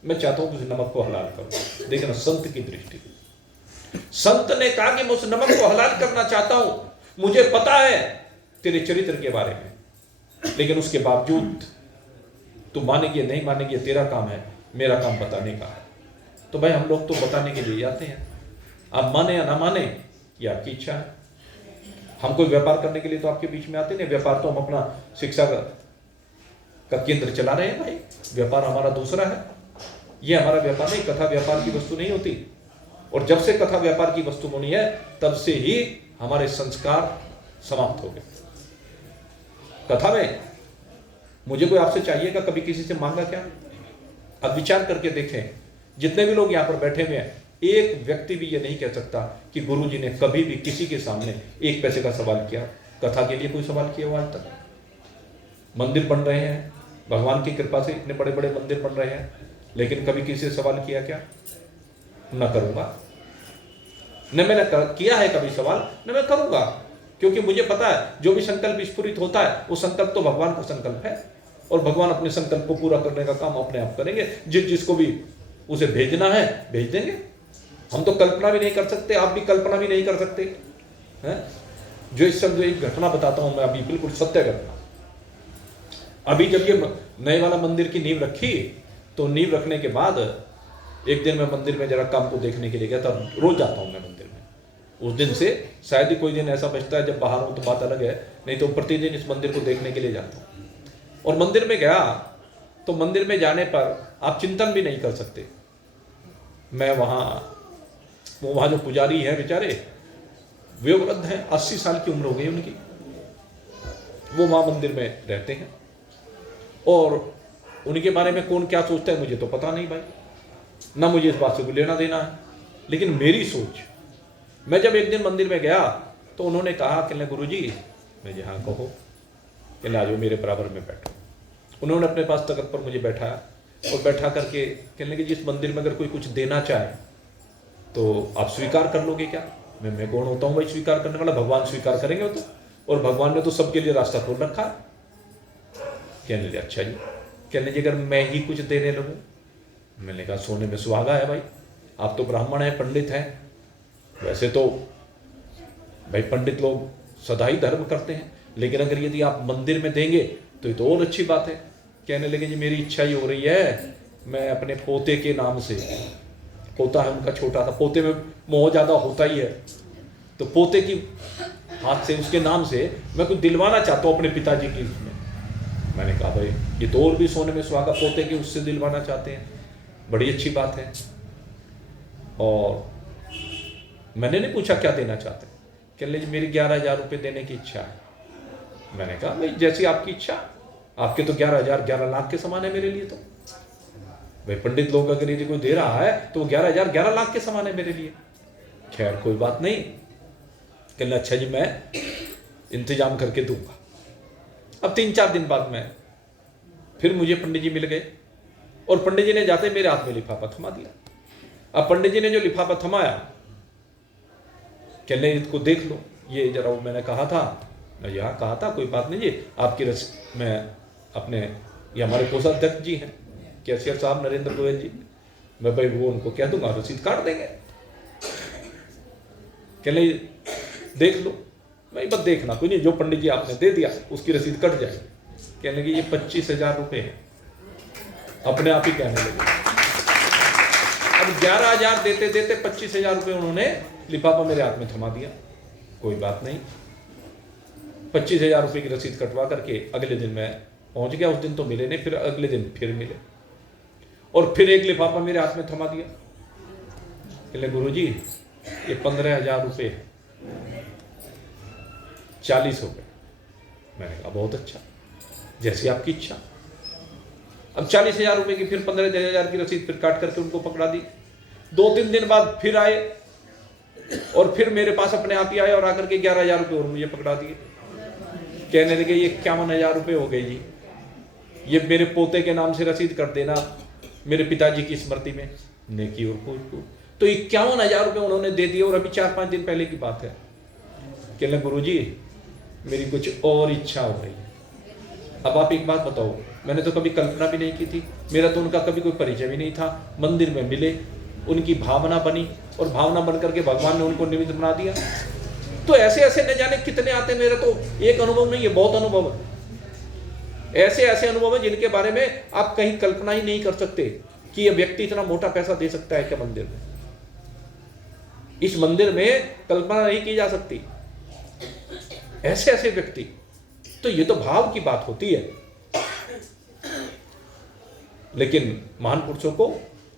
मैं चाहता हूं कि उस नमक को हलाल करो। देखना संत की दृष्टि। संत ने कहा कि मैं उस नमक को हलाल करना चाहता हूं, मुझे पता है तेरे चरित्र के बारे में, लेकिन उसके बावजूद तू मानेगी नहीं मानेगी तेरा काम है, मेरा काम बताने का है। तो भाई हम लोग तो बताने के लिए आते हैं, आप माने या ना माने ये आपकी इच्छा है। हम कोई व्यापार करने के लिए तो आपके बीच में आते नहीं। व्यापार तो हम अपना शिक्षा का केंद्र चला रहे हैं भाई, व्यापार हमारा दूसरा है। ये हमारा व्यापार नहीं, कथा व्यापार की वस्तु नहीं होती। और जब से कथा व्यापार की वस्तु बनी है तब से ही हमारे संस्कार समाप्त हो गए। कथा में मुझे कोई आपसे चाहिएगा, कभी किसी से मांगा क्या? अब विचार करके देखें, जितने भी लोग यहाँ पर बैठे हुए हैं, एक व्यक्ति भी ये नहीं कह सकता कि गुरुजी ने कभी भी किसी के सामने 1 पैसे का सवाल किया। कथा के लिए कोई सवाल किया हुआ आज तक? मंदिर बन रहे हैं, भगवान की कृपा से इतने बड़े बड़े मंदिर बन रहे हैं, लेकिन कभी किसी से सवाल किया क्या? न करूंगा। न मैंने किया है कभी सवाल, न मैं करूंगा, क्योंकि मुझे पता है जो भी संकल्प स्फुरित होता है वो संकल्प तो भगवान का संकल्प है, और भगवान अपने संकल्प को पूरा करने का काम अपने आप करेंगे। जिसको भी उसे भेजना है भेज देंगे। हम तो कल्पना भी नहीं कर सकते, आप भी कल्पना भी नहीं कर सकते हैं। जो इस समय एक घटना बताता हूं मैं, अभी बिल्कुल सत्य घटना। अभी जब ये नए वाला मंदिर की नींव रखी तो नींव रखने के बाद एक दिन मैं मंदिर में जरा काम को देखने के लिए गया था। रोज जाता हूं मैं मंदिर में, उस दिन से शायद ही कोई दिन ऐसा बचता है जब बाहर हूं तो बात अलग है, नहीं तो प्रतिदिन इस मंदिर को देखने के लिए जाता हूं। और मंदिर में गया तो मंदिर में जाने पर आप चिंतन भी नहीं कर सकते। मैं वहाँ जो पुजारी हैं बेचारे, वे वृद्ध हैं, 80 साल की उम्र हो गई उनकी। वो वहां मंदिर में रहते हैं और उनके बारे में कौन क्या सोचता है मुझे तो पता नहीं भाई, ना मुझे इस बात से कोई लेना देना है। लेकिन मेरी सोच, मैं जब एक दिन मंदिर में गया तो उन्होंने कहा कि गुरुजी, मैं जी हाँ कहो, कि आ जाओ मेरे बराबर में बैठो। उन्होंने अपने पास तख्त पर मुझे बैठाया और बैठा करके कहने लगे जिस मंदिर में अगर कोई कुछ देना चाहे तो आप स्वीकार कर लोगे क्या? मैं कौन होता हूँ भाई स्वीकार करने वाला? भगवान स्वीकार करेंगे वो तो, और भगवान ने तो सबके लिए रास्ता खोल रखा है। कहने लगे अच्छा जी। कहने लगे अगर मैं ही कुछ देने लगूं? मैंने कहा सोने में सुहागा है भाई, आप तो ब्राह्मण हैं, पंडित हैं। वैसे तो भाई पंडित लोग सदा ही धर्म करते हैं, लेकिन अगर यदि आप मंदिर में देंगे तो ये तो और अच्छी बात है। कहने लगे जी मेरी इच्छा ही हो रही है, मैं अपने पोते के नाम से, पोता है उनका छोटा था, पोते में मोह ज़्यादा होता ही है, तो पोते की हाथ से उसके नाम से मैं कुछ दिलवाना चाहता हूँ अपने पिताजी की उसमें। मैंने कहा भाई ये तो और भी सोने में सुहागा, पोते की उससे दिलवाना चाहते हैं, बड़ी अच्छी बात है। और मैंने नहीं पूछा क्या देना चाहते, कह लीजिए मेरी 11,000 रुपये देने की इच्छा है। मैंने कहा भाई जैसी आपकी इच्छा, आपके तो 11,000 11 लाख के समान है मेरे लिए। तो भाई पंडित लोग अगर यदि कोई दे रहा है तो 11,000 11 लाख के समान है मेरे लिए। खैर कोई बात नहीं, कहना अच्छा जी मैं इंतजाम करके दूंगा। अब 3-4 दिन बाद में फिर मुझे पंडित जी मिल गए और पंडित जी ने जाते मेरे हाथ में लिफाफा थमा दिया। अब पंडित जी ने जो लिफाफा थमाया, कहने इसको देख लो, ये जरा वो मैंने कहा था, मैं यहाँ कहा था कोई बात नहीं जी, आपकी मैं अपने, ये हमारे कोषाध्यक्ष जी हैं कैशियर साहब नरेंद्र गोयल जी, मैं भाई वो उनको कह दूंगा रसीद काट देंगे। कहने देख लो, मैं बस देखना कोई नहीं, जो पंडित जी आपने दे दिया उसकी रसीद कट जाएगी। कहने लगे ये 25,000 रुपये है, अपने आप ही कहने लगे। अब 11,000 देते देते 25,000 रुपये उन्होंने लिफाफा मेरे हाथ में थमा दिया। कोई बात नहीं, 25,000 रुपये की रसीद कटवा करके अगले दिन मैं पहुंच गया। उस दिन तो मिले नहीं, फिर अगले दिन फिर मिले और फिर एक लिफाफा मेरे हाथ में थमा दिया। कहले गुरुजी ये 15,000 रुपये है, 40 हो गए। मैंने कहा बहुत अच्छा, जैसी आपकी इच्छा। अब 40,000 रुपये की फिर 15,000 की रसीद फिर काट करके उनको पकड़ा दी। 2-3 दिन बाद फिर आए और फिर मेरे पास अपने आप ही आए और आकर के 11,000 रुपये और मुझे पकड़ा दिए। कहने लगे ये 51,000 रुपये हो गए जी, ये मेरे पोते के नाम से रसीद कर देना मेरे पिताजी की स्मृति में, नेकी और पूछ। तो 51,000 रुपये उन्होंने दे दिए और अभी 4-5 दिन पहले की बात है। कहने गुरुजी मेरी कुछ और इच्छा हो रही है। अब आप एक बात बताओ, मैंने तो कभी कल्पना भी नहीं की थी, मेरा तो उनका कभी कोई परिचय भी नहीं था। मंदिर में मिले, उनकी भावना बनी और भावना बन करके भगवान ने उनको निमित्त बना दिया। तो ऐसे ऐसे न जाने कितने आते, मेरा तो एक अनुभव नहीं है, बहुत अनुभव है। ऐसे ऐसे अनुभव है जिनके बारे में आप कहीं कल्पना ही नहीं कर सकते कि यह व्यक्ति इतना मोटा पैसा दे सकता है क्या मंदिर में। इस मंदिर में कल्पना नहीं की जा सकती, ऐसे ऐसे व्यक्ति। तो ये तो भाव की बात होती है, लेकिन महान पुरुषों को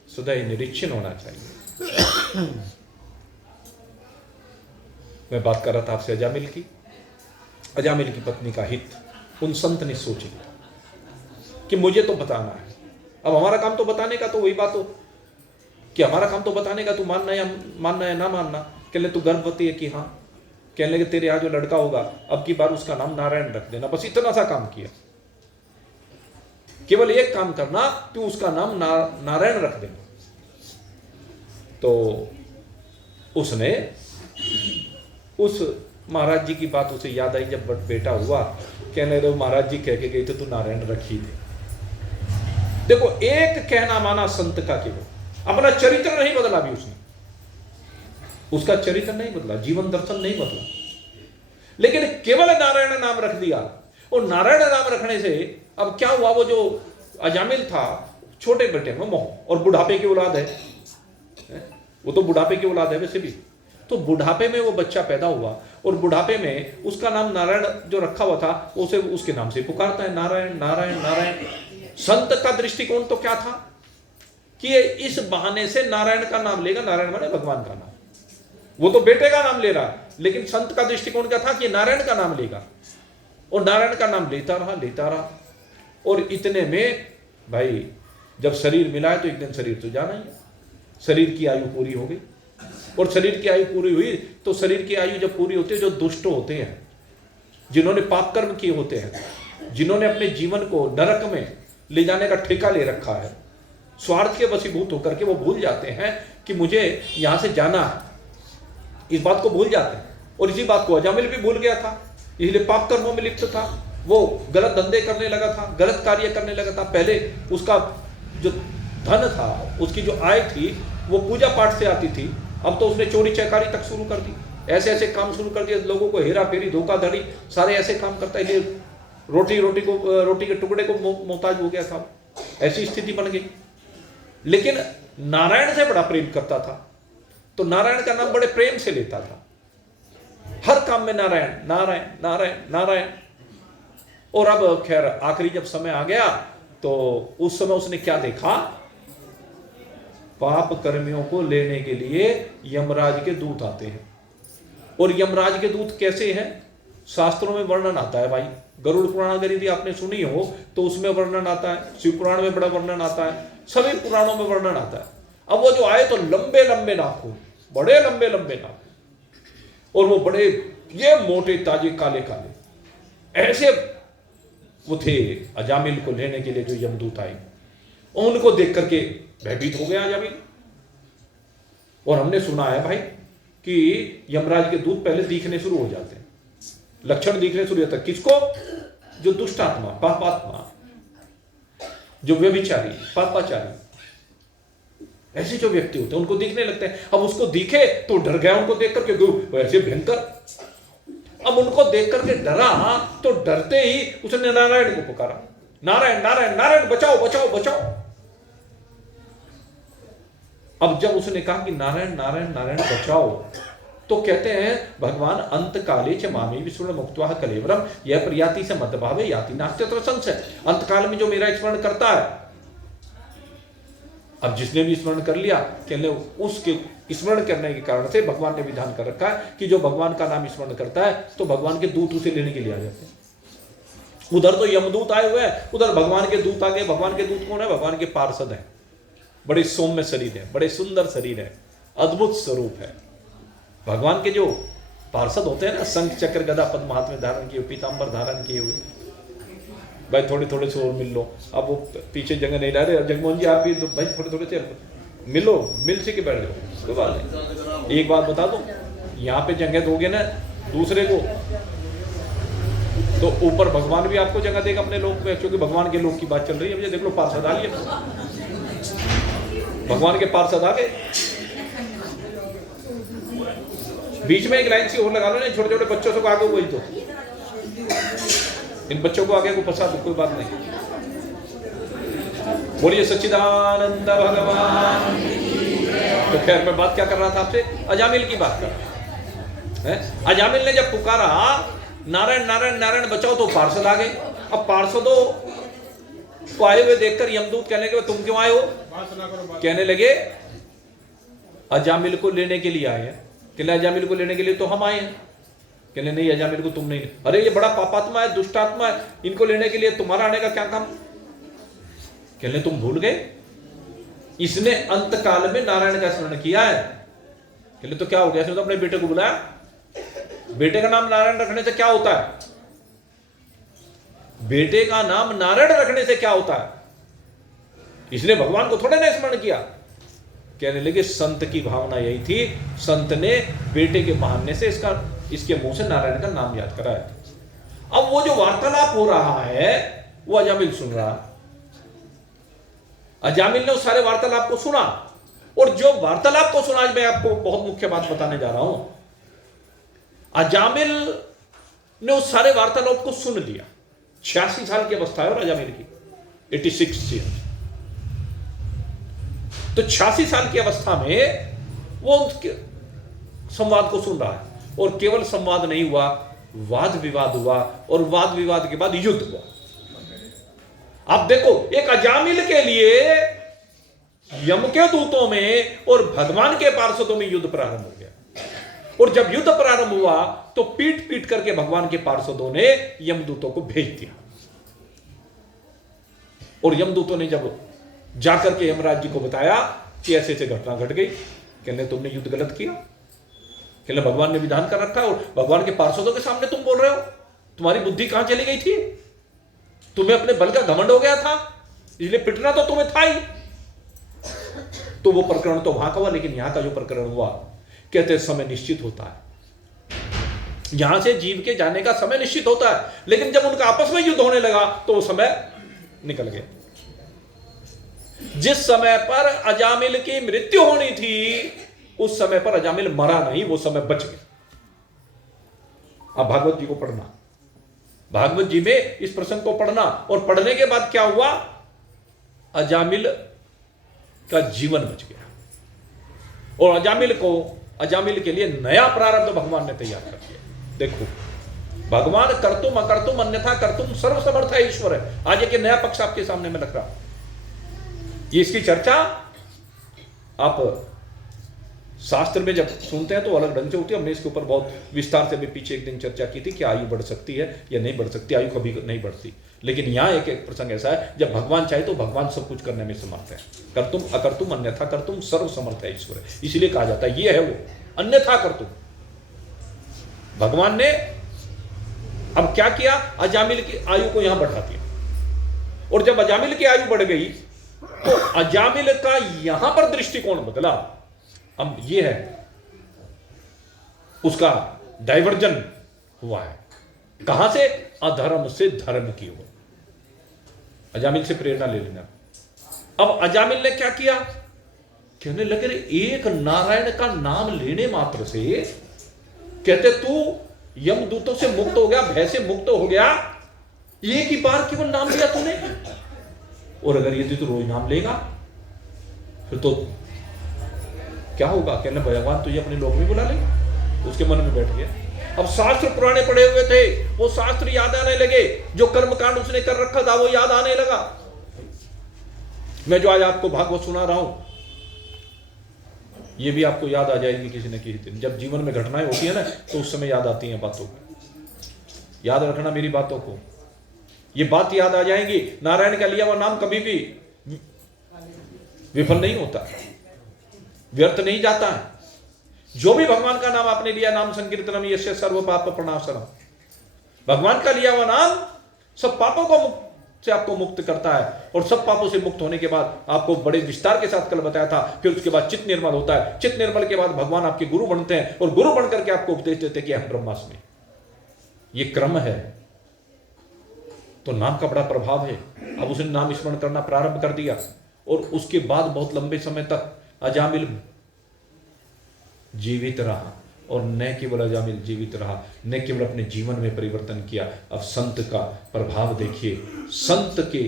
सदैव निरीक्षण होना चाहिए। मैं बात कर रहा था आपसे अजामिल की। अजामिल की पत्नी का हित उन संत ने सोच लिया कि मुझे तो बताना है। अब हमारा काम तो बताने का, तो वही बात हो कि हमारा काम तो बताने का, तू मानना है ना मानना। कहने तू गर्भवती है कि हाँ। कहने लगे तेरे यहाँ जो लड़का होगा अब की बार उसका नाम नारायण रख देना। बस इतना सा काम किया, केवल एक काम करना, तू उसका नाम नारायण रख देना। तो उसने उस महाराज जी की बात उसे याद आई जब बेटा हुआ। कहने लगे महाराज जी कह के गए थे तू नारायण रखी थे। देखो एक कहना माना संत का, केवल अपना चरित्र नहीं बदला भी उसने, उसका चरित्र नहीं बदला, जीवन दर्शन नहीं बदला, लेकिन केवल नारायण नाम रख दिया। और नारायण नाम रखने से अब क्या हुआ, वो जो अजामिल था छोटे बेटे में मोह, और बुढ़ापे की औलाद है, वो तो बुढ़ापे की औलाद है वैसे भी। तो बुढ़ापे में वो बच्चा पैदा हुआ और बुढ़ापे में उसका नाम नारायण जो रखा हुआ था उसे उसके नाम से पुकारता है, नारायण नारायण नारायण। संत का दृष्टिकोण तो क्या था कि ये इस बहाने से नारायण का नाम लेगा। नारायण माने भगवान का नाम, वो तो बेटे का नाम ले रहा है, लेकिन संत का दृष्टिकोण क्या था कि नारायण का नाम लेगा, और नारायण का नाम लेता रहा। और इतने में भाई जब शरीर मिला है तो एक दिन शरीर तो जाना ही है। शरीर की आयु पूरी हो गई, और शरीर की आयु पूरी हुई तो शरीर की आयु जब पूरी होती है, जो दुष्ट होते हैं, जिन्होंने पाप कर्म किए होते हैं, जिन्होंने अपने जीवन को नरक में ले जाने का ठेका ले रखा है, स्वार्थ के वशीभूत होकर के वो भूल जाते हैं कि मुझे यहां से जाना है, इस बात को भूल जाते हैं। और इसी बात को अजामिल भी भूल गया था, इसलिए पाप कर्मों में लिप्त था, वो गलत धंधे करने लगा था, गलत कार्य करने लगा था। पहले उसका जो धन था, उसकी जो आय थी वो पूजा पाठ से आती थी, अब तो उसने चोरी चकारी तक शुरू कर दी, ऐसे ऐसे काम शुरू कर दिए, लोगों को हेरा फेरी धोखाधड़ी सारे ऐसे काम करता है, इसलिए रोटी के टुकड़े को मोहताज हो गया था, ऐसी स्थिति बन गई। लेकिन नारायण से बड़ा प्रेम करता था, तो नारायण का नाम बड़े प्रेम से लेता था, हर काम में नारायण नारायण नारायण नारायण। और अब खैर आखिरी जब समय आ गया तो उस समय उसने क्या देखा, पाप कर्मियों को लेने के लिए यमराज के दूत आते हैं। और यमराज के दूत कैसे हैं, शास्त्रों में वर्णन आता है भाई। गरुड़ पुराण अगर यदि आपने सुनी हो तो उसमें वर्णन आता है, शिव पुराण में बड़ा वर्णन आता है, सभी पुराणों में वर्णन आता है। अब वो जो आए तो लंबे लंबे नाखून, बड़े लंबे लंबे नाखून, और वो बड़े ये मोटे ताजे काले काले, ऐसे वो थे अजामिल को लेने के लिए जो यमदूत आए। उनको देख करके भयभीत हो गया अजामिल। और हमने सुना है भाई कि यमराज के दूत पहले दिखने शुरू हो जाते हैं, लक्षण दिखने शुरू होता है। किसको? जो दुष्ट आत्मा, पापात्मा, जो व्यभिचारी, पापाचारी, ऐसे जो व्यक्ति होते हैं उनको दिखने लगते हैं। अब उसको दिखे तो डर गया उनको देख करके, ऐसे भयंकर। अब उनको देख करके डरा तो डरते ही उसने नारायण को पुकारा, नारायण नारायण नारायण बचाओ बचाओ बचाओ। अब जब उसने कहा कि नारायण नारायण नारायण बचाओ, तो कहते हैं भगवान अंत काले च मामी विस्मरण मुक्त्वा कलेवरम यह प्रयाति से मत भावे याति नास्त्यत्र संशय। अंत काल में जो मेरा स्मरण करता है, अब जिसने भी स्मरण कर लिया, कहने उसके स्मरण करने के कारण से भगवान ने विधान कर रखा है कि जो भगवान का नाम स्मरण करता है तो भगवान के दूत उसे लेने के लिए आ जाते हैं। उधर तो यमदूत आए हुए हैं, उधर भगवान के दूत आ गए। भगवान के दूत कौन है? भगवान के पार्षद हैं। बड़े सौम्य शरीर है, बड़े सुंदर शरीर है, अद्भुत स्वरूप है। भगवान के जो पार्षद होते हैं ना, शंख चक्र गदा पद्म हाथ में धारण किए, पीतांबर धारण किए हुए, भाई थोड़े थोड़े से और मिल लो। अब वो पीछे जगह नहीं रह रहे, जगमोहन जी आप भी तो भाई थोड़े थोड़े से मिलो, मिल से के बैठ जाओ, कोई बात नहीं। एक बात बता दो, यहाँ पे जगह दोगे ना दूसरे को तो ऊपर भगवान भी आपको जगह देगा अपने लोग पे, क्योंकि भगवान के लोग की बात चल रही है। अब देख लो पार्षद आ लिए, भगवान के पार्षद आ गए। बीच में एक लाइन सी और लगा लो ना, छोटे छोटे बच्चों से आगे वही तो, इन बच्चों को आगे को फंसा दो, कोई बात नहीं। बोलिए सच्चिदानंद भगवान। तो खैर मैं बात क्या कर रहा था आपसे, अजामिल की बात कर रहा है। अजामिल ने जब पुकारा नारायण नारायण नारायण बचाओ, तो पार्षद आ गए। अब पार्षदों को आए हुए देखकर यमदूत कहने लगे तुम क्यों आए हो? कहने लगे अजामिल को लेने के लिए आए हैं। कहने अजामिल को लेने के लिए तो हम आए हैं। कहने नहीं, अजामिल को तुम नहीं। अरे ये बड़ा पापात्मा है, दुष्टात्मा है, इनको लेने के लिए तुम्हारा आने का क्या काम? कहने तुम भूल गए, इसने अंत काल में नारायण का स्मरण किया है। कहने तो क्या हो गया? इसने तो अपने बेटे को बुलाया। बेटे का नाम नारायण रखने से क्या होता है? बेटे का नाम नारायण रखने से क्या होता है? इसने भगवान को थोड़े ना स्मरण किया। कहने लगे संत की भावना यही थी, संत ने बेटे के बहाने से इसके मुंह से नारायण का नाम याद कराया। अब वो जो वार्तालाप हो रहा है वो अजामिल सुन रहा। अजामिल ने उस सारे वार्तालाप को सुना, और जो वार्तालाप को सुना, आज मैं आपको बहुत मुख्य बात बताने जा रहा हूं। अजामिल ने उस सारे वार्तालाप को सुन लिया। 86 साल की अवस्था है और अजामिल की 86 ईयर। तो 86 साल की अवस्था में वो उसके संवाद को सुन रहा है, और केवल संवाद नहीं हुआ, वाद विवाद हुआ, और वाद विवाद के बाद युद्ध हुआ। आप देखो, एक अजामिल के लिए यम के दूतों में और भगवान के पार्षदों में युद्ध प्रारंभ हो गया। और जब युद्ध प्रारंभ हुआ तो पीट पीट करके भगवान के पार्षदों ने यमदूतों को भेज दिया। और यमदूतों ने जब जाकर के यमराज जी को बताया कि ऐसे ऐसे घटना घट गई, कहने तुमने युद्ध गलत किया, कहने भगवान ने विधान कर रखा है और भगवान के पार्षदों के सामने तुम बोल रहे हो, तुम्हारी बुद्धि कहां चली गई थी? तुम्हें अपने बल का घमंड हो गया था, इसलिए पिटना तो तुम्हें था ही। तो वो प्रकरण तो वहां का हुआ, लेकिन यहां का जो प्रकरण हुआ, कहते समय निश्चित होता है, यहां से जीव के जाने का समय निश्चित होता है, लेकिन जब उनका आपस में युद्ध होने लगा तो वो समय निकल गया। जिस समय पर अजामिल की मृत्यु होनी थी उस समय पर अजामिल मरा नहीं, वो समय बच गया। अब भागवत जी को पढ़ना, भागवत जी में इस प्रसंग को पढ़ना, और पढ़ने के बाद क्या हुआ, अजामिल का जीवन बच गया और अजामिल के लिए नया प्रारब्ध भगवान ने तैयार कर दिया। देखो भगवान कर्तुम अकर्तुम अन्यथा कर्तुम सर्वसमर्थ है, ईश्वर है। आज एक नया पक्ष आपके सामने में रख रहा, ये इसकी चर्चा आप शास्त्र में जब सुनते हैं तो अलग ढंग से होती है। हमने इसके ऊपर बहुत विस्तार से भी पीछे एक दिन चर्चा की थी कि आयु बढ़ सकती है या नहीं बढ़ सकती, आयु कभी नहीं बढ़ती। लेकिन यहां एक एक प्रसंग ऐसा है, जब भगवान चाहे तो भगवान सब कुछ करने में समर्थ है। कर्तुम अकर्तुम अन्यथा कर्तुम सर्व समर्थ है ईश्वर, इसलिए कहा जाता है ये है वो अन्यथा कर्तुम। भगवान ने अब क्या किया, अजामिल की आयु को यहां बढ़ा दिया, और जब अजामिल की आयु बढ़ गई तो अजामिल का यहां पर दृष्टिकोण बदला। अब ये है उसका डाइवर्जन हुआ है, कहां से, अधर्म से धर्म की ओर। अजामिल से प्रेरणा ले लेना। अब अजामिल ने क्या किया, कहने लगे एक नारायण का नाम लेने मात्र से, कहते तू यमदूतों से मुक्त हो गया, भय से मुक्त हो गया, एक ही बार केवल नाम लिया तूने, और अगर यदि तू रोज नाम लेगा फिर तो क्या होगा, कहने भगवान तुझे अपने लोक में बुला ले। उसके मन में बैठ गया। अब शास्त्र पुराने पढ़े हुए थे, वो शास्त्र याद आने लगे, जो कर्मकांड उसने कर रखा था वो याद आने लगा। मैं जो आज आपको भागवत सुना रहा हूं, ये भी आपको याद आ जाएगी किसी न किसी दिन। जब जीवन में घटनाएं होती है ना तो उस समय याद आती हैं बातों को। याद रखना मेरी बातों को, ये बात याद आ जाएंगी। नारायण का लिया हुआ नाम कभी भी विफल नहीं होता, व्यर्थ नहीं जाता है। जो भी भगवान का नाम आपने लिया, नाम संकीर्तनम यस्य सर्व पाप प्रणाशनम, भगवान का लिया हुआ नाम सब पापों को से आपको मुक्त करता है। और सब पापों से मुक्त होने के बाद आपको बड़े विस्तार के साथ कल बताया था, फिर उसके बाद चित्त निर्मल होता है। चित्त निर्मल के बाद भगवान आपके गुरु बनते हैं, और गुरु बन करके आपको उपदेश देते हैं कि हम ब्रह्मास्मि। ये क्रम है, तो नाम का बड़ा प्रभाव है। अब उसने नाम स्मरण करना प्रारंभ कर दिया, और उसके बाद बहुत लंबे समय तक अजामिल जीवित रहा। और न केवल अजामिल जीवित रहा, न केवल अपने जीवन में परिवर्तन किया। अब संत का प्रभाव देखिए, संत के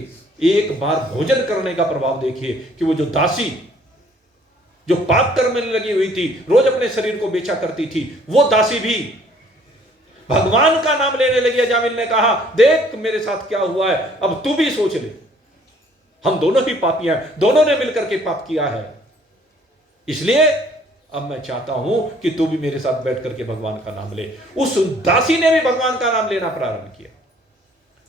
एक बार भोजन करने का प्रभाव देखिए, कि वो जो दासी जो पाप कर्म में लगी हुई थी, रोज अपने शरीर को बेचा करती थी, वो दासी भी भगवान का नाम लेने लगी। अजामिल ने कहा देख मेरे साथ क्या हुआ है, अब तू भी सोच ले, हम दोनों ही पापियां हैं, दोनों ने मिलकर के पाप किया है, इसलिए अब मैं चाहता हूं कि तू भी मेरे साथ बैठ करके भगवान का नाम ले। उस दासी ने भी भगवान का नाम लेना प्रारंभ किया।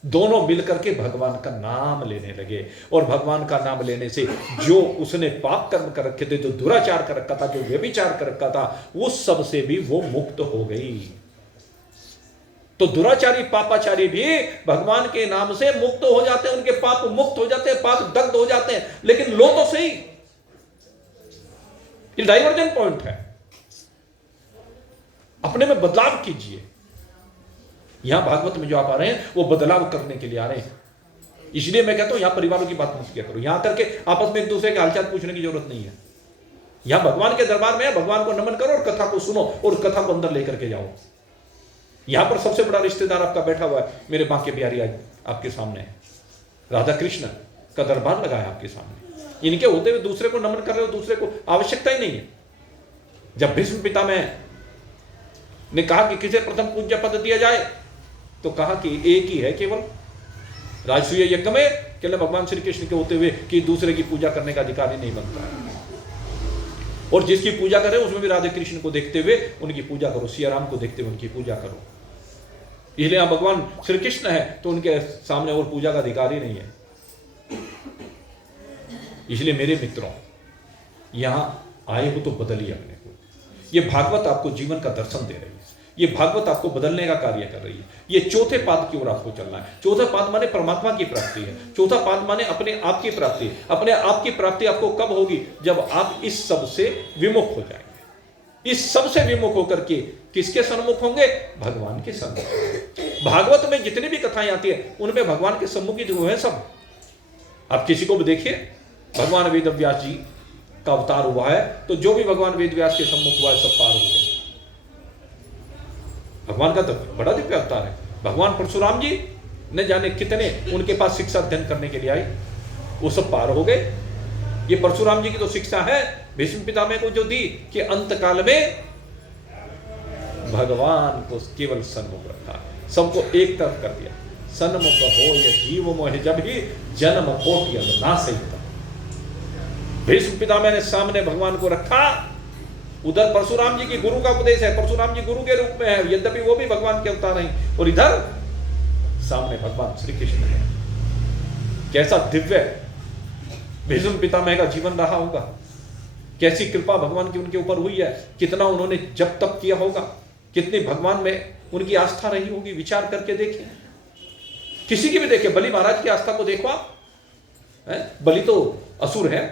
दोनों मिलकर के भगवान का नाम लेने लगे, और भगवान का नाम लेने से जो उसने पाप कर्म कर रखे थे, जो दुराचार कर रखा था, जो व्यभिचार कर रखा था, उस सब से भी वो मुक्त हो गई। तो दुराचारी पापाचारी भी भगवान के नाम से मुक्त हो जाते हैं, उनके पाप मुक्त हो जाते हैं, पाप दग्ध हो जाते हैं। लेकिन लो तो सही, ये डाइवर्जन पॉइंट है। अपने में बदलाव कीजिए। यहां भागवत में जो आप आ रहे हैं वो बदलाव करने के लिए आ रहे हैं। इसलिए मैं कहता हूं यहां परिवारों की बात मत किया करो, यहां करके आपस में एक दूसरे के हालचाल पूछने की जरूरत नहीं है। यहां भगवान के दरबार में है, भगवान को नमन करो और कथा को सुनो और कथा को अंदर लेकर के जाओ। यहां पर सबसे बड़ा रिश्तेदार आपका बैठा हुआ है, मेरे बांके बिहारी आज आपके सामने है, राधा कृष्ण का दरबार लगा है आपके सामने। इनके होते हुए दूसरे को नमन कर रहे हो, दूसरे को आवश्यकता ही नहीं है। जब भीष्म पितामह ने कहा कि किसे प्रथम पूज्य पद दिया जाए, तो कहा कि एक ही है केवल राजसूय यज्ञ में, केवल भगवान श्री कृष्ण के होते हुए कि दूसरे की पूजा करने का अधिकार ही नहीं बनता है। और जिसकी पूजा करें उसमें भी राधे कृष्ण को देखते हुए उनकी पूजा करो, सिया राम को देखते हुए उनकी पूजा करो। इसलिए आप भगवान श्री कृष्ण है तो उनके सामने और पूजा का अधिकार ही नहीं है। इसलिए मेरे मित्रों, यहां आए हो तो बदलिए अपने को। ये भागवत आपको जीवन का दर्शन दे रही है, ये भागवत आपको बदलने का कार्य कर रही है। ये चौथे पाद की ओर आपको चलना है। चौथा पाद माने परमात्मा की प्राप्ति है। चौथा पाद माने अपने आप की प्राप्ति। अपने आप की प्राप्ति आपको कब होगी? जब आप इस सब से विमुख हो जाएंगे। इस सब से विमुख होकर के किसके सन्मुख होंगे? भगवान के सन्मुख। भागवत में जितनी भी कथाएं आती है उनमें भगवान के सम्मुख ही जो है सब। आप किसी को भी देखिए, भगवान वेद व्यास जी का अवतार हुआ है तो जो भी भगवान वेद व्यास के सम्मुख हुआ है सब पार हो गए। भगवान का तो बड़ा दिव्य अवतार है। भगवान परशुराम जी न जाने कितने उनके पास शिक्षा अध्ययन करने के लिए आए, वो सब पार हो गए। ये परशुराम जी की तो शिक्षा है भीष्म पितामह को जो दी कि अंत काल में भगवान को केवल सन्मुख रखा, सबको एक तरफ कर दिया। सन्मुख हो ये जीव मोह जब ही जन्म कोटि नासई। भीष्म पितामह ने सामने भगवान को रखा। उधर परशुराम जी की गुरु का उपदेश है, परशुराम जी गुरु के रूप में है, यद्यपि वो भी भगवान के अवतार हैं, और इधर सामने भगवान श्री कृष्ण है। कैसा दिव्य भीष्म पितामह का जीवन रहा होगा, कैसी कृपा भगवान की उनके ऊपर हुई है, कितना उन्होंने जप तप किया होगा, कितनी भगवान में उनकी आस्था रही होगी। विचार करके देखें, किसी की भी देखें। बलि महाराज की आस्था को देखो आप, बलि तो असुर है,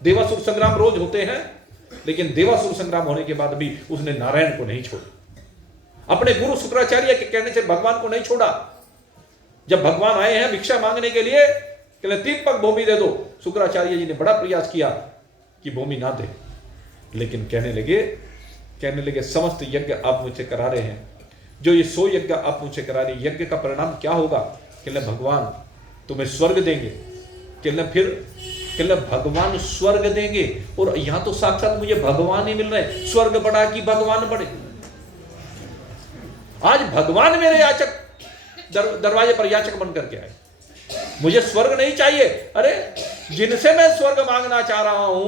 देवासुर संग्राम रोज होते हैं, लेकिन देवासुर संग्राम होने के बाद भी उसने नारायण को नहीं छोड़ा। अपने गुरु शुक्राचार्य के कहने से भगवान को नहीं छोड़ा। जब भगवान आए हैं भिक्षा मांगने के लिए, कहले 3 पग भूमि दे दो, शुक्राचार्य जी ने बड़ा प्रयास किया कि भूमि ना दे, लेकिन कहने लगे समस्त यज्ञ आप मुझसे करा रहे हैं, जो ये 100 यज्ञ आप मुझसे करा रहे हैं, यज्ञ का परिणाम क्या होगा? कहले भगवान तुम्हें स्वर्ग देंगे। कहले भगवान स्वर्ग देंगे, और यहां तो साक्षात मुझे भगवान ही मिल रहे। स्वर्ग बड़ा कि भगवान बड़े? आज भगवान मेरे याचक दरवाजे पर याचक बन करके आए। मुझे स्वर्ग नहीं चाहिए, अरे जिनसे मैं स्वर्ग मांगना चाह रहा हूं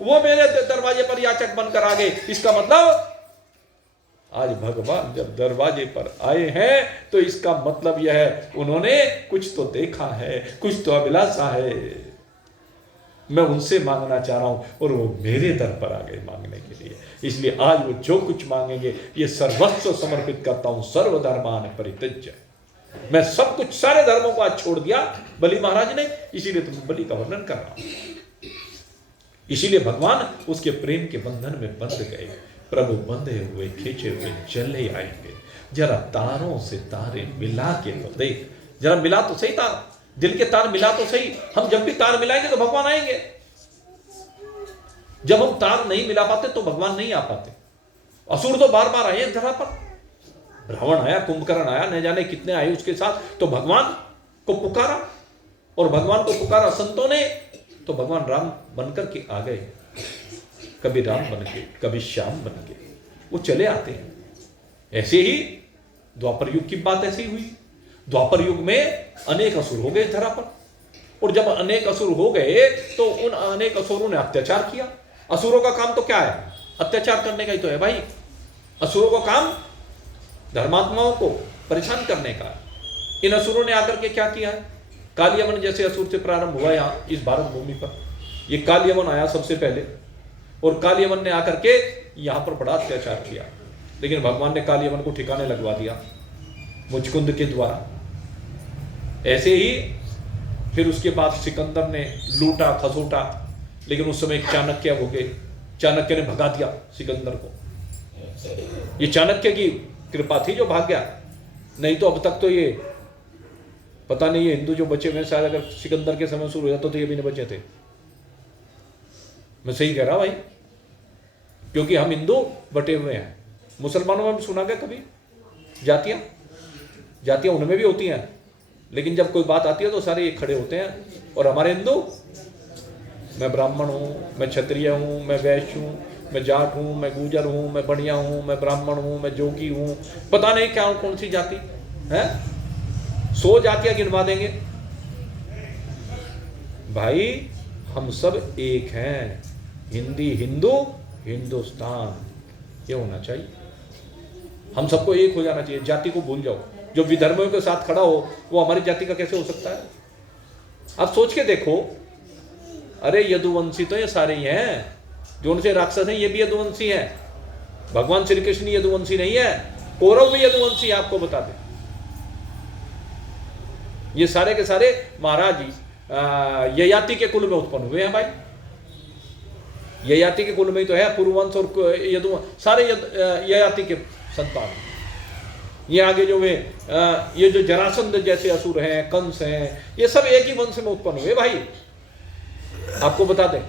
वो मेरे दरवाजे पर याचक बनकर आ गए। इसका मतलब आज भगवान जब दरवाजे पर आए हैं तो इसका मतलब यह है उन्होंने कुछ तो देखा है, कुछ तो अभिलाषा है। मैं उनसे मांगना चाह रहा हूं और वो मेरे दर पर आ गए मांगने के लिए। इसलिए आज वो जो कुछ मांगेंगे ये सर्वस्व समर्पित करता हूं। सर्वधर्मान परित्यज्य, मैं सब कुछ सारे धर्मों को आज छोड़ दिया बलि महाराज ने, इसीलिए तुम बलि का वर्णन कर रहा हूं। इसीलिए भगवान उसके प्रेम के बंधन में बंध गए। प्रभु बंधे हुए खींचे हुए चले आएंगे। जरा तारों से तारे मिला के तो देख, जरा मिला तो सही तार, दिल के तार मिला तो सही। हम जब भी तार मिलाएंगे तो भगवान आएंगे। जब हम तार नहीं मिला पाते तो भगवान नहीं आ पाते। असुर तो बार बार आए धरा पर, रावण आया, कुंभकर्ण आया, न जाने कितने आए उसके साथ, तो भगवान को पुकारा, और भगवान को पुकारा संतों ने तो भगवान राम बनकर के आ गए। कभी राम बन के, कभी श्याम बन के वो चले आते हैं। ऐसे ही द्वापर युग की बात ऐसी हुई। द्वापर युग में अनेक असुर हो गए धरा पर, और जब अनेक असुर हो गए तो उन अनेक असुरों ने अत्याचार किया। असुरों का काम तो क्या है? अत्याचार करने का ही तो है भाई। असुरों का काम धर्मात्माओं को परेशान करने का। इन असुरों ने आकर के क्या किया है? कालियमन जैसे असुर से प्रारंभ हुआ यहाँ इस भारत भूमि पर। ये कालियमन आया सबसे पहले, और कालियमन ने आकर के यहाँ पर बड़ा अत्याचार किया, लेकिन भगवान ने कालियमन को ठिकाने लगवा दिया मुचकुंद के द्वारा। ऐसे ही फिर उसके बाद सिकंदर ने लूटा खसोटा, लेकिन उस समय चाणक्य हो गए। चाणक्य ने भगा दिया सिकंदर को। ये चाणक्य की कृपा थी जो भाग गया, नहीं तो अब तक तो ये पता नहीं, ये हिंदू जो बचे हुए शायद अगर सिकंदर के समय शुरू हो जाता तो ये भी नहीं बचे थे। मैं सही कह रहा भाई, क्योंकि हम हिंदू बटे हुए हैं। मुसलमानों में भी सुना गया कभी जातियां उनमें भी होती हैं, लेकिन जब कोई बात आती है तो सारे खड़े होते हैं। और हमारे हिंदू, मैं ब्राह्मण हूँ, मैं क्षत्रिय हूँ, मैं वैश्य हूँ, मैं जाट हूँ, मैं गुर्जर हूँ, मैं बढ़िया हूँ, मैं ब्राह्मण हूँ, मैं जोगी हूँ, पता नहीं क्या कौन सी जाति है। 100 जातियां गिनवा देंगे भाई। हम सब एक हैं, हिंदी हिंदू, हिंदुस्तान, ये होना चाहिए। हम सबको एक हो जाना चाहिए, जाति को भूल जाओ। जो विधर्मियों के साथ खड़ा हो वो हमारी जाति का कैसे हो सकता है? आप सोच के देखो, अरे यदुवंशी तो ये सारे ही हैं, जो उनसे राक्षस हैं ये भी यदुवंशी हैं। भगवान श्री कृष्ण यदुवंशी नहीं है, कौरव भी यदुवंशी, आपको बता दें। ये सारे के सारे महाराज जी ययाति के कुल में उत्पन्न हुए हैं भाई। ययाति के कुल में ही तो है पुरुवंश और यदुवंश, सारे ययाति के संतान। ये आगे जो वे ये जो जरासंध जैसे असुर हैं, कंस हैं, ये सब एक ही वंश में उत्पन्न हुए भाई, आपको बता दें।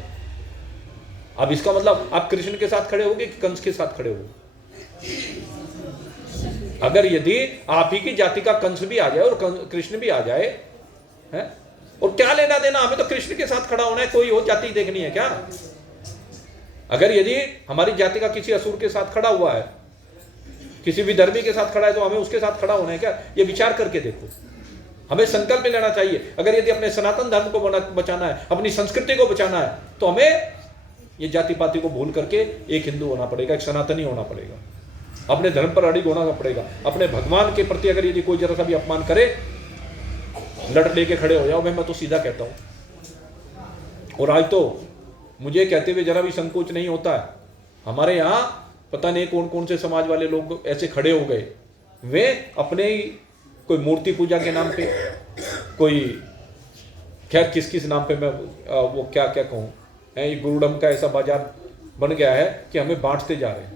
अब इसका मतलब आप कृष्ण के साथ खड़े होगे कि कंस के साथ खड़े होगे? अगर यदि आप ही की जाति का कंस भी आ जाए और कृष्ण भी आ जाए है, और क्या लेना देना, हमें तो कृष्ण के साथ खड़ा होना है, कोई और जाति देखनी है क्या? अगर यदि हमारी जाति का किसी असुर के साथ खड़ा हुआ है, किसी विधर्मी के साथ खड़ा है, तो हमें उसके साथ खड़ा होना है क्या? ये विचार करके देखो। हमें संकल्प लेना चाहिए, अगर यदि अपने सनातन धर्म को बचाना है, अपनी संस्कृति को बचाना है, तो हमें ये जाति पाति को भूल करके एक हिंदू होना पड़ेगा, एक सनातनी होना पड़ेगा, अपने धर्म पर अड़िग होना पड़ेगा। अपने भगवान के प्रति अगर यदि कोई जरा सा भी अपमान करे, लड़ लेके खड़े हो जाओ, मैं तो सीधा कहता हूं। और आज तो मुझे कहते हुए जरा भी संकोच नहीं होता है। हमारे यहाँ पता नहीं कौन कौन से समाज वाले लोग ऐसे खड़े हो गए, वे अपने ही कोई मूर्ति पूजा के नाम पे, कोई खैर किस किस नाम पे मैं वो क्या क्या कहूँ, ये गुरुडम का ऐसा बाजार बन गया है कि हमें बांटते जा रहे हैं।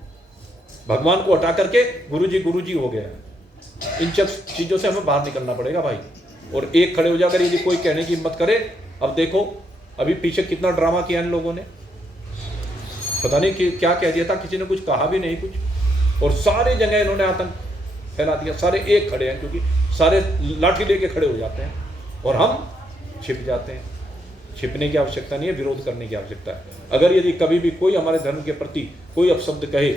भगवान को हटा करके गुरुजी हो गया है। इन सब चीज़ों से हमें बाहर निकलना पड़ेगा भाई, और एक खड़े हो जाकर यदि कोई कहने की हिम्मत करे। अब देखो अभी पीछे कितना ड्रामा किया इन लोगों ने, पता नहीं कि क्या कह दिया था, किसी ने कुछ कहा भी नहीं कुछ, और सारी जगह इन्होंने आतंक फैला दिया। सारे एक खड़े हैं, क्योंकि सारे लाठी लेके खड़े हो जाते हैं और हम छिप जाते हैं। छिपने की आवश्यकता नहीं है, विरोध करने की आवश्यकता है। अगर यदि कभी भी कोई हमारे धर्म के प्रति कोई अपशब्द कहे,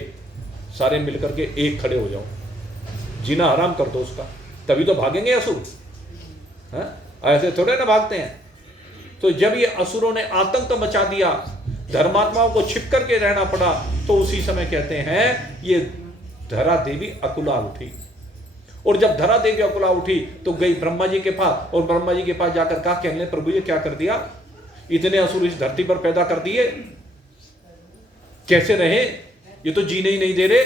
सारे मिलकर के एक खड़े हो जाओ, जीना हराम कर दो उसका, तभी तो भागेंगे असुर। ऐसे थोड़े ना भागते हैं। तो जब ये असुरों ने आतंक मचा दिया, धर्मात्माओं को छिप करके रहना पड़ा, तो उसी समय कहते हैं ये धरा देवी अकुला उठी। और जब धरा देवी अकुला उठी तो गई ब्रह्मा जी के पास, और ब्रह्मा जी के पास जाकर कहा, कहने प्रभु ये क्या कर दिया, इतने असुर इस धरती पर पैदा कर दिए, कैसे रहे, ये तो जीने ही नहीं दे रहे,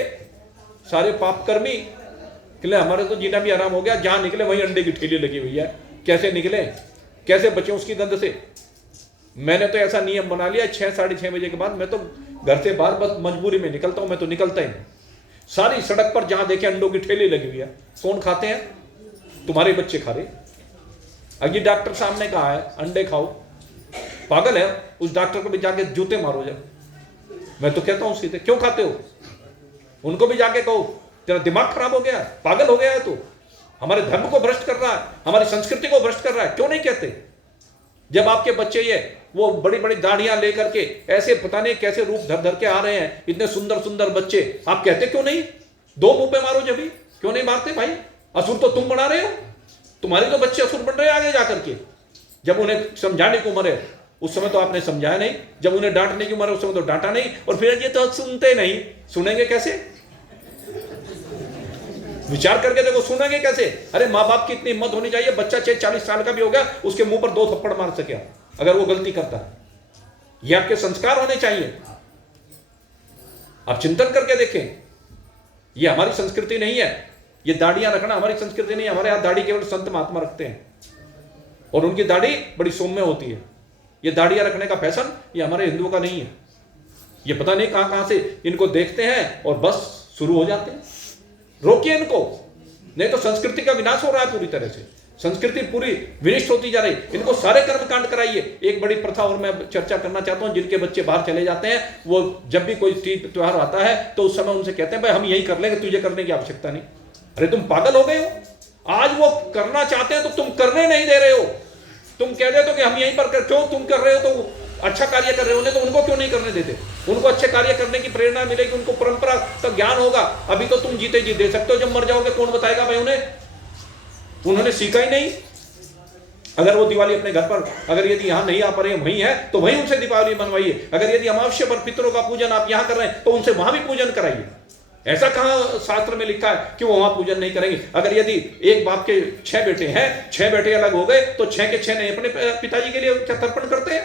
सारे पाप कर्मी। कहले हमारे तो जीना भी आराम हो गया, जहां निकले वहीं अंडे की ठेली लगी हुई है, कैसे निकले, कैसे बचे उसकी गंध से। मैंने तो ऐसा नियम बना लिया, 6 साढ़े 6 बजे के बाद मैं तो घर से बाहर बस मजबूरी में निकलता हूं, मैं तो निकलता ही नहीं। सारी सड़क पर जहां देखे अंडों की ठेली लगी हुई है। कौन खाते हैं? तुम्हारे बच्चे खा रहे। अभी डॉक्टर साहब ने कहा है अंडे खाओ, पागल है, उस डॉक्टर को भी जाके जूते मारो जब। मैं तो कहता हूं सीधे, क्यों खाते हो? उनको भी जाके कहो तेरा दिमाग खराब हो गया, पागल हो गया है तू, हमारे धर्म को भ्रष्ट कर रहा है, हमारी संस्कृति को भ्रष्ट कर रहा है। क्यों नहीं कहते? जब आपके बच्चे ये वो बड़ी बड़ी दाढ़ियां लेकर के ऐसे पता नहीं कैसे रूप धर धर के आ रहे हैं, इतने सुंदर सुंदर बच्चे, आप कहते क्यों नहीं? 2 मुंह पे मारो, जब भी क्यों नहीं मारते भाई? असुर तो तुम बना रहे हो, तुम्हारे तो बच्चे असुर बन रहे हैं आगे जाकर के। जब उन्हें समझाने की उम्र है उस समय तो आपने समझाया नहीं, जब उन्हें डांटने की उम्र है उस समय तो डांटा नहीं, और फिर ये तो सुनते नहीं। सुनेंगे कैसे? विचार करके देखो, सुनेंगे कैसे? अरे माँ बाप की इतनी हिम्मत होनी चाहिए, बच्चा 40 साल का भी हो गया, उसके मुंह पर 2 थप्पड़ मार सके अगर वो गलती करता है। ये आपके संस्कार होने चाहिए। आप चिंतन करके देखें, ये हमारी संस्कृति नहीं है। ये दाढ़ियां रखना हमारी संस्कृति नहीं है। हमारे यहाँ दाढ़ी केवल संत महात्मा रखते हैं, और उनकी दाढ़ी बड़ी सौम्य होती है। ये दाढ़ियां रखने का फैशन ये हमारे हिंदुओं का नहीं है। ये पता नहीं कहां कहां से इनको देखते हैं और बस शुरू हो जाते हैं। रोकिए इनको, नहीं तो संस्कृति का विनाश हो रहा है पूरी तरह से। संस्कृति पूरी विनिष्ट होती जा रही। इनको सारे कर्मकांड कराइए। एक बड़ी प्रथा और मैं चर्चा करना चाहता हूं, जिनके बच्चे बाहर चले जाते हैं, वो जब भी कोई तीज त्योहार आता है तो उस समय उनसे कहते हैं भाई हम यही कर लेंगे, तुझे करने की आवश्यकता नहीं। अरे तुम पागल हो गए हो? आज वो करना चाहते हैं तो तुम करने नहीं दे रहे हो। तुम कह देते हो कि हम यहीं पर क्यों तुम कर रहे हो, तो अच्छा कार्य कर रहे होने तो उनको क्यों नहीं करने देते? उनको अच्छे कार्य करने की प्रेरणा मिलेगी, उनको परंपरा का ज्ञान होगा। अभी तो तुम जीते जी दे सकते हो, जब मर जाओगे कौन बताएगा भाई उन्हें? उन्होंने सीखा ही नहीं। अगर वो दिवाली अपने घर पर, अगर यदि यहाँ नहीं आ पा रहे हैं, वहीं है तो वहीं उनसे दीपावली मनवाइए। अगर यदि अमावस्या पर पितरों का पूजन आप यहाँ कर रहे हैं तो उनसे वहां भी पूजन कराइए। ऐसा कहां शास्त्र में लिखा है कि वो वहां पूजन नहीं करेंगे? अगर यदि एक बाप के 6 बेटे हैं, 6 बेटे अलग हो गए तो 6 के 6 नहीं अपने पिताजी के लिए क्या तर्पण करते हैं?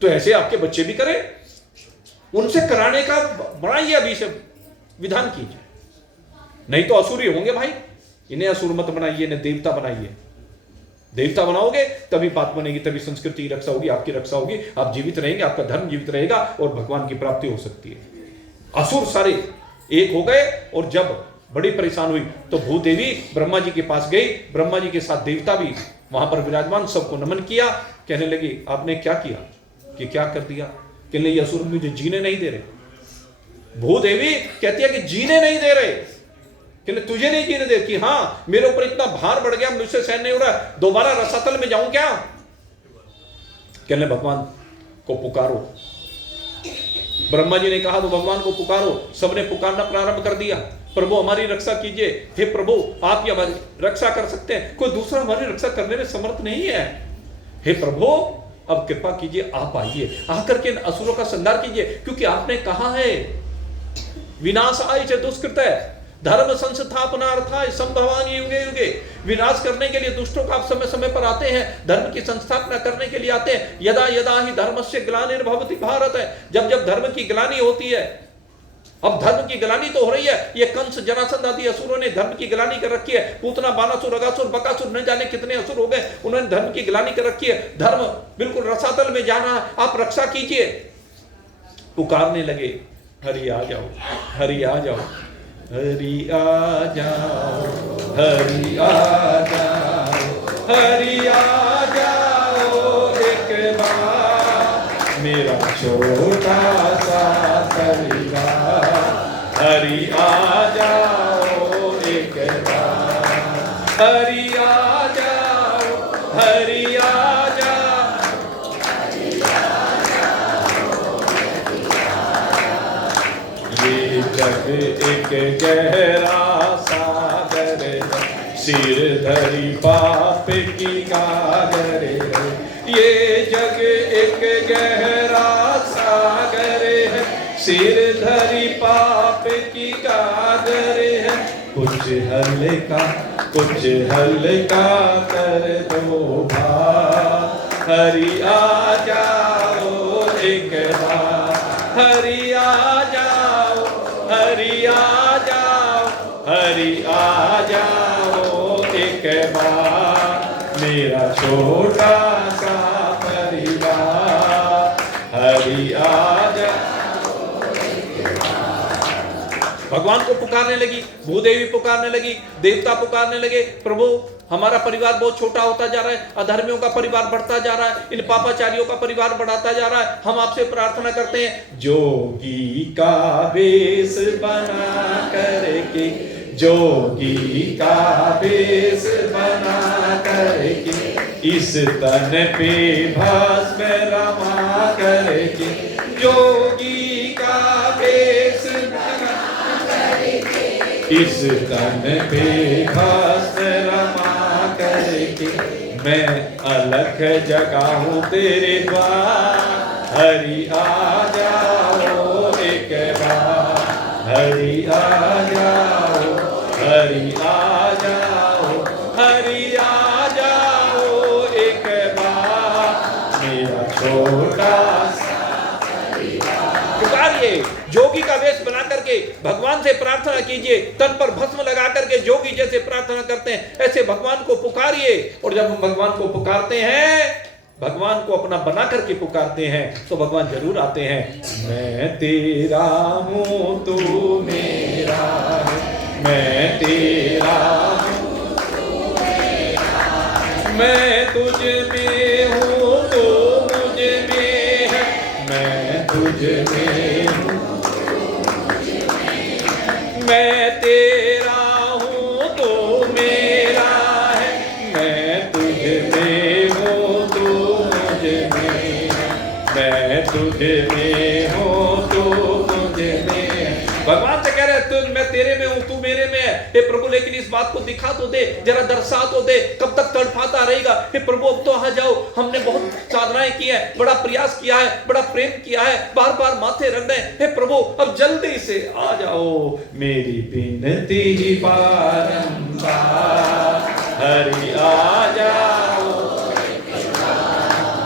तो ऐसे आपके बच्चे भी करें, उनसे कराने का बनाइए, अभी से विधान कीजिए, नहीं तो असुरी होंगे भाई। इन्हें असुर मत बनाइए, इन्हें देवता बनाइए। देवता बनाओगे तभी बात बनेगी, तभी संस्कृति की रक्षा होगी, आपकी रक्षा होगी, आप जीवित रहेंगे, आपका धर्म जीवित रहेगा और भगवान की प्राप्ति हो सकती है। असुर सारे एक हो गए और जब बड़ी परेशान हुई तो भूदेवी ब्रह्मा जी के पास गई, ब्रह्मा जी के साथ देवता भी वहां पर विराजमान, सबको नमन किया। कहने लगी आपने क्या किया, कि क्या कर दिया? कहने ये असुर मुझे जीने नहीं दे रहे। भूदेवी कहती है कि जीने नहीं दे रहे, कहने तुझे नहीं जीने दे, कि हाँ मेरे ऊपर इतना भार बढ़ गया, मुझसे सहन नहीं हो रहा, दोबारा रसातल में जाऊं क्या? कहने भगवान को पुकारो। ब्रह्मा जी ने कहा तो भगवान को पुकारो। सबने पुकारना प्रारंभ कर दिया, प्रभु हमारी रक्षा कीजिए, हे प्रभु आप ही हमारी रक्षा कर सकते हैं, कोई दूसरा हमारी रक्षा करने में समर्थ नहीं है। हे प्रभु अब कृपा कीजिए, आप आइए, आकर के असुरों का संहार कीजिए, क्योंकि आपने कहा है विनाश आय च दुष्कृत है धर्म संस्थापनार्थाय संभवामि युगे युगे। विनाश करने के लिए दुष्टों का आप समय समय पर आते हैं, धर्म की संस्थापना करने के लिए आते हैं। यदा यदा ही धर्मस्य ग्लानिर्भवति भारत है, जब जब धर्म की ग्लानि होती है। अब धर्म की ग्लानि तो हो रही है, ये कंस जरासंध आदि असुरों ने धर्म की ग्लानि कर रखी है। पूतना बानासुर अगासुर बकासुर न जाने कितने असुर हो गए, उन्होंने धर्म की ग्लानि कर रखी है। धर्म बिल्कुल रसातल में जा रहा है, आप रक्षा कीजिए। पुकारने लगे हरि आ जाओ, हरि आ जाओ, हरि आ जाओ, हरि आ जाओ, हरि आ जाओ एक बार मेरा छोटा सा परिवार। हरि आ जाओ एक बार, हरि आ जाओ, हरि आ जाओ, ये जग एक गहरा सागर है, सिर धरी पाप की गागर है। ये जग एक गहरा सागर है, सिर धरी पाप की गागर है। कुछ हल्का कर दो भार, हरि आ जाओ एक बार, हरि आ जाओ, हरि आ जाओ, हरि आ जाओ एक बार मेरा छोटा सा परिवार। हरि आ जाओ। भगवान को पुकारने लगी, भूदेवी पुकारने लगी, देवता पुकारने लगे, प्रभु हमारा परिवार बहुत छोटा होता जा रहा है, अधर्मियों का परिवार बढ़ता जा रहा है, इन पापाचारियों का परिवार बढ़ाता जा रहा है। हम आपसे प्रार्थना करते हैं, जोगी का वेश बना करके, जोगी का वेश बना करके, इस तन पे भस्म रमा करके, जोगी का वेश बना करके, इस तन पे भस्म रमा करके, मैं अलख जगाऊं तेरे द्वार। हरि आ जाओ एक बार, हरि आ जाओ, हरि आ जाओ, हरि आ जाओ एक बार मेरा छोटा सा परिवार। पुकारिए, जोगी का वेश बना करके भगवान से प्रार्थना कीजिए, तन पर भस्म लगा करके जोगी जैसे प्रार्थना करते हैं ऐसे भगवान को पुकारिए। और जब हम भगवान को पुकारते हैं, भगवान को अपना बना करके पुकारते हैं, तो भगवान जरूर आते हैं। मैं तेरा हूं तू मेरा है, मैं तेरा हूं तू मेरा है, मैं तुझ में हूं तू मुझ में है, मैं तुझ में हूं, मैं तेरा हूं तू मेरा है, मैं तुझ में हूं तू मुझ में है, मैं तुझ में हूं तू मुझ में है। भगवान से कह रहे हैं तू, मैं तेरे में हूं, तू मेरे में है। हे प्रभु लेकिन इस बात को दिखा तो दे, जरा दर्शा तो दे, कब तक तड़पाता रहेगा? हे प्रभु अब तो आ जाओ, हमने बहुत साधनाएं की है, बड़ा प्रयास किया है, बड़ा प्रेम किया है, बार बार माथे रख रहे हैं, हे प्रभु अब जल्दी से आ जाओ। मेरी विनती बारंबार, हरि आ जाओ,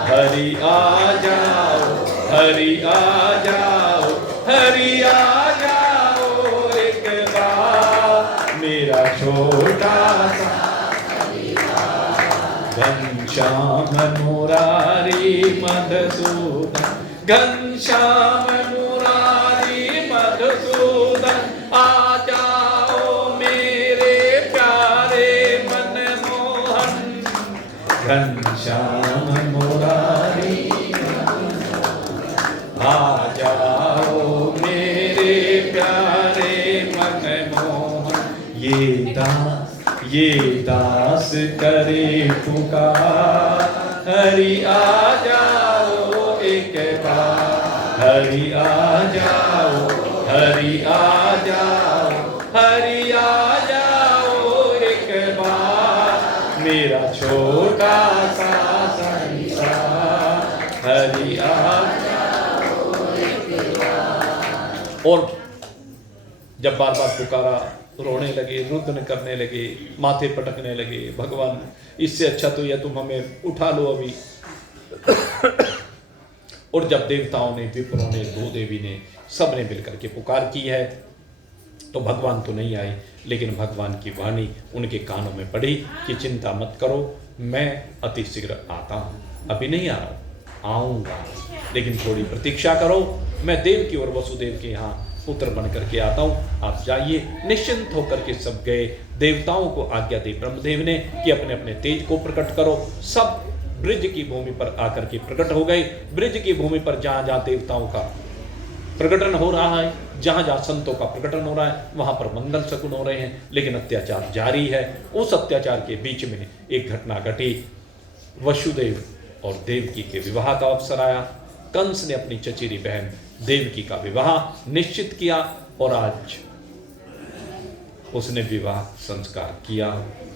हरि आ जाओ, हरि आ जाओ, हरि आ जाओ एक बार, मेरा छोटा सा घनश्याम मुरारी मधुसूदन, घनश्याम मुरारी मधुसूदन, आ जाओ मेरे प्यारे मनमोहन, घनश्याम मुरारी, आ जाओ मेरे प्यारे मनमोहन। ये दास करे पुकार, हरि आ जाओ एक बार, हरि आ जाओ, हरि आ जाओ, हरि आ जाओ एक बार, मेरा छोटा सा संसार, हरि आ जाओ एक बार। और जब बार बार पुकारा, रोने लगे, रुदन करने लगे, माथे पटकने लगे, भगवान इससे अच्छा तो यह तुम हमें उठा लो अभी। और जब देवताओं ने, विप्रों ने, भूदेवी ने, सब ने मिलकर के पुकार की है, तो भगवान तो नहीं आए, लेकिन भगवान की वाणी उनके कानों में पड़ी कि चिंता मत करो, मैं अति शीघ्र आता हूँ। अभी नहीं आ रहा, आऊँगा, लेकिन थोड़ी प्रतीक्षा करो, मैं देव की और वसुदेव के यहाँ पुत्र बन करके आता हूँ, आप जाइए। निश्चिंत होकर के सब गए। देवताओं को आज्ञा दी ब्रह्मदेव ने कि अपने अपने तेज को प्रकट करो। सब ब्रिज की भूमि पर आकर के प्रकट हो गए। ब्रिज की भूमि पर जहाँ जहाँ देवताओं का प्रकटन हो रहा है, जहाँ जहाँ संतों का प्रकटन हो रहा है, वहाँ पर मंगल शकुन हो रहे हैं, लेकिन अत्याचार जारी है। उस अत्याचार के बीच में एक घटना घटी। वसुदेव और देवकी के विवाह का अवसर आया। कंस ने अपनी चचेरी बहन देवकी का विवाह निश्चित किया और आज उसने विवाह संस्कार किया।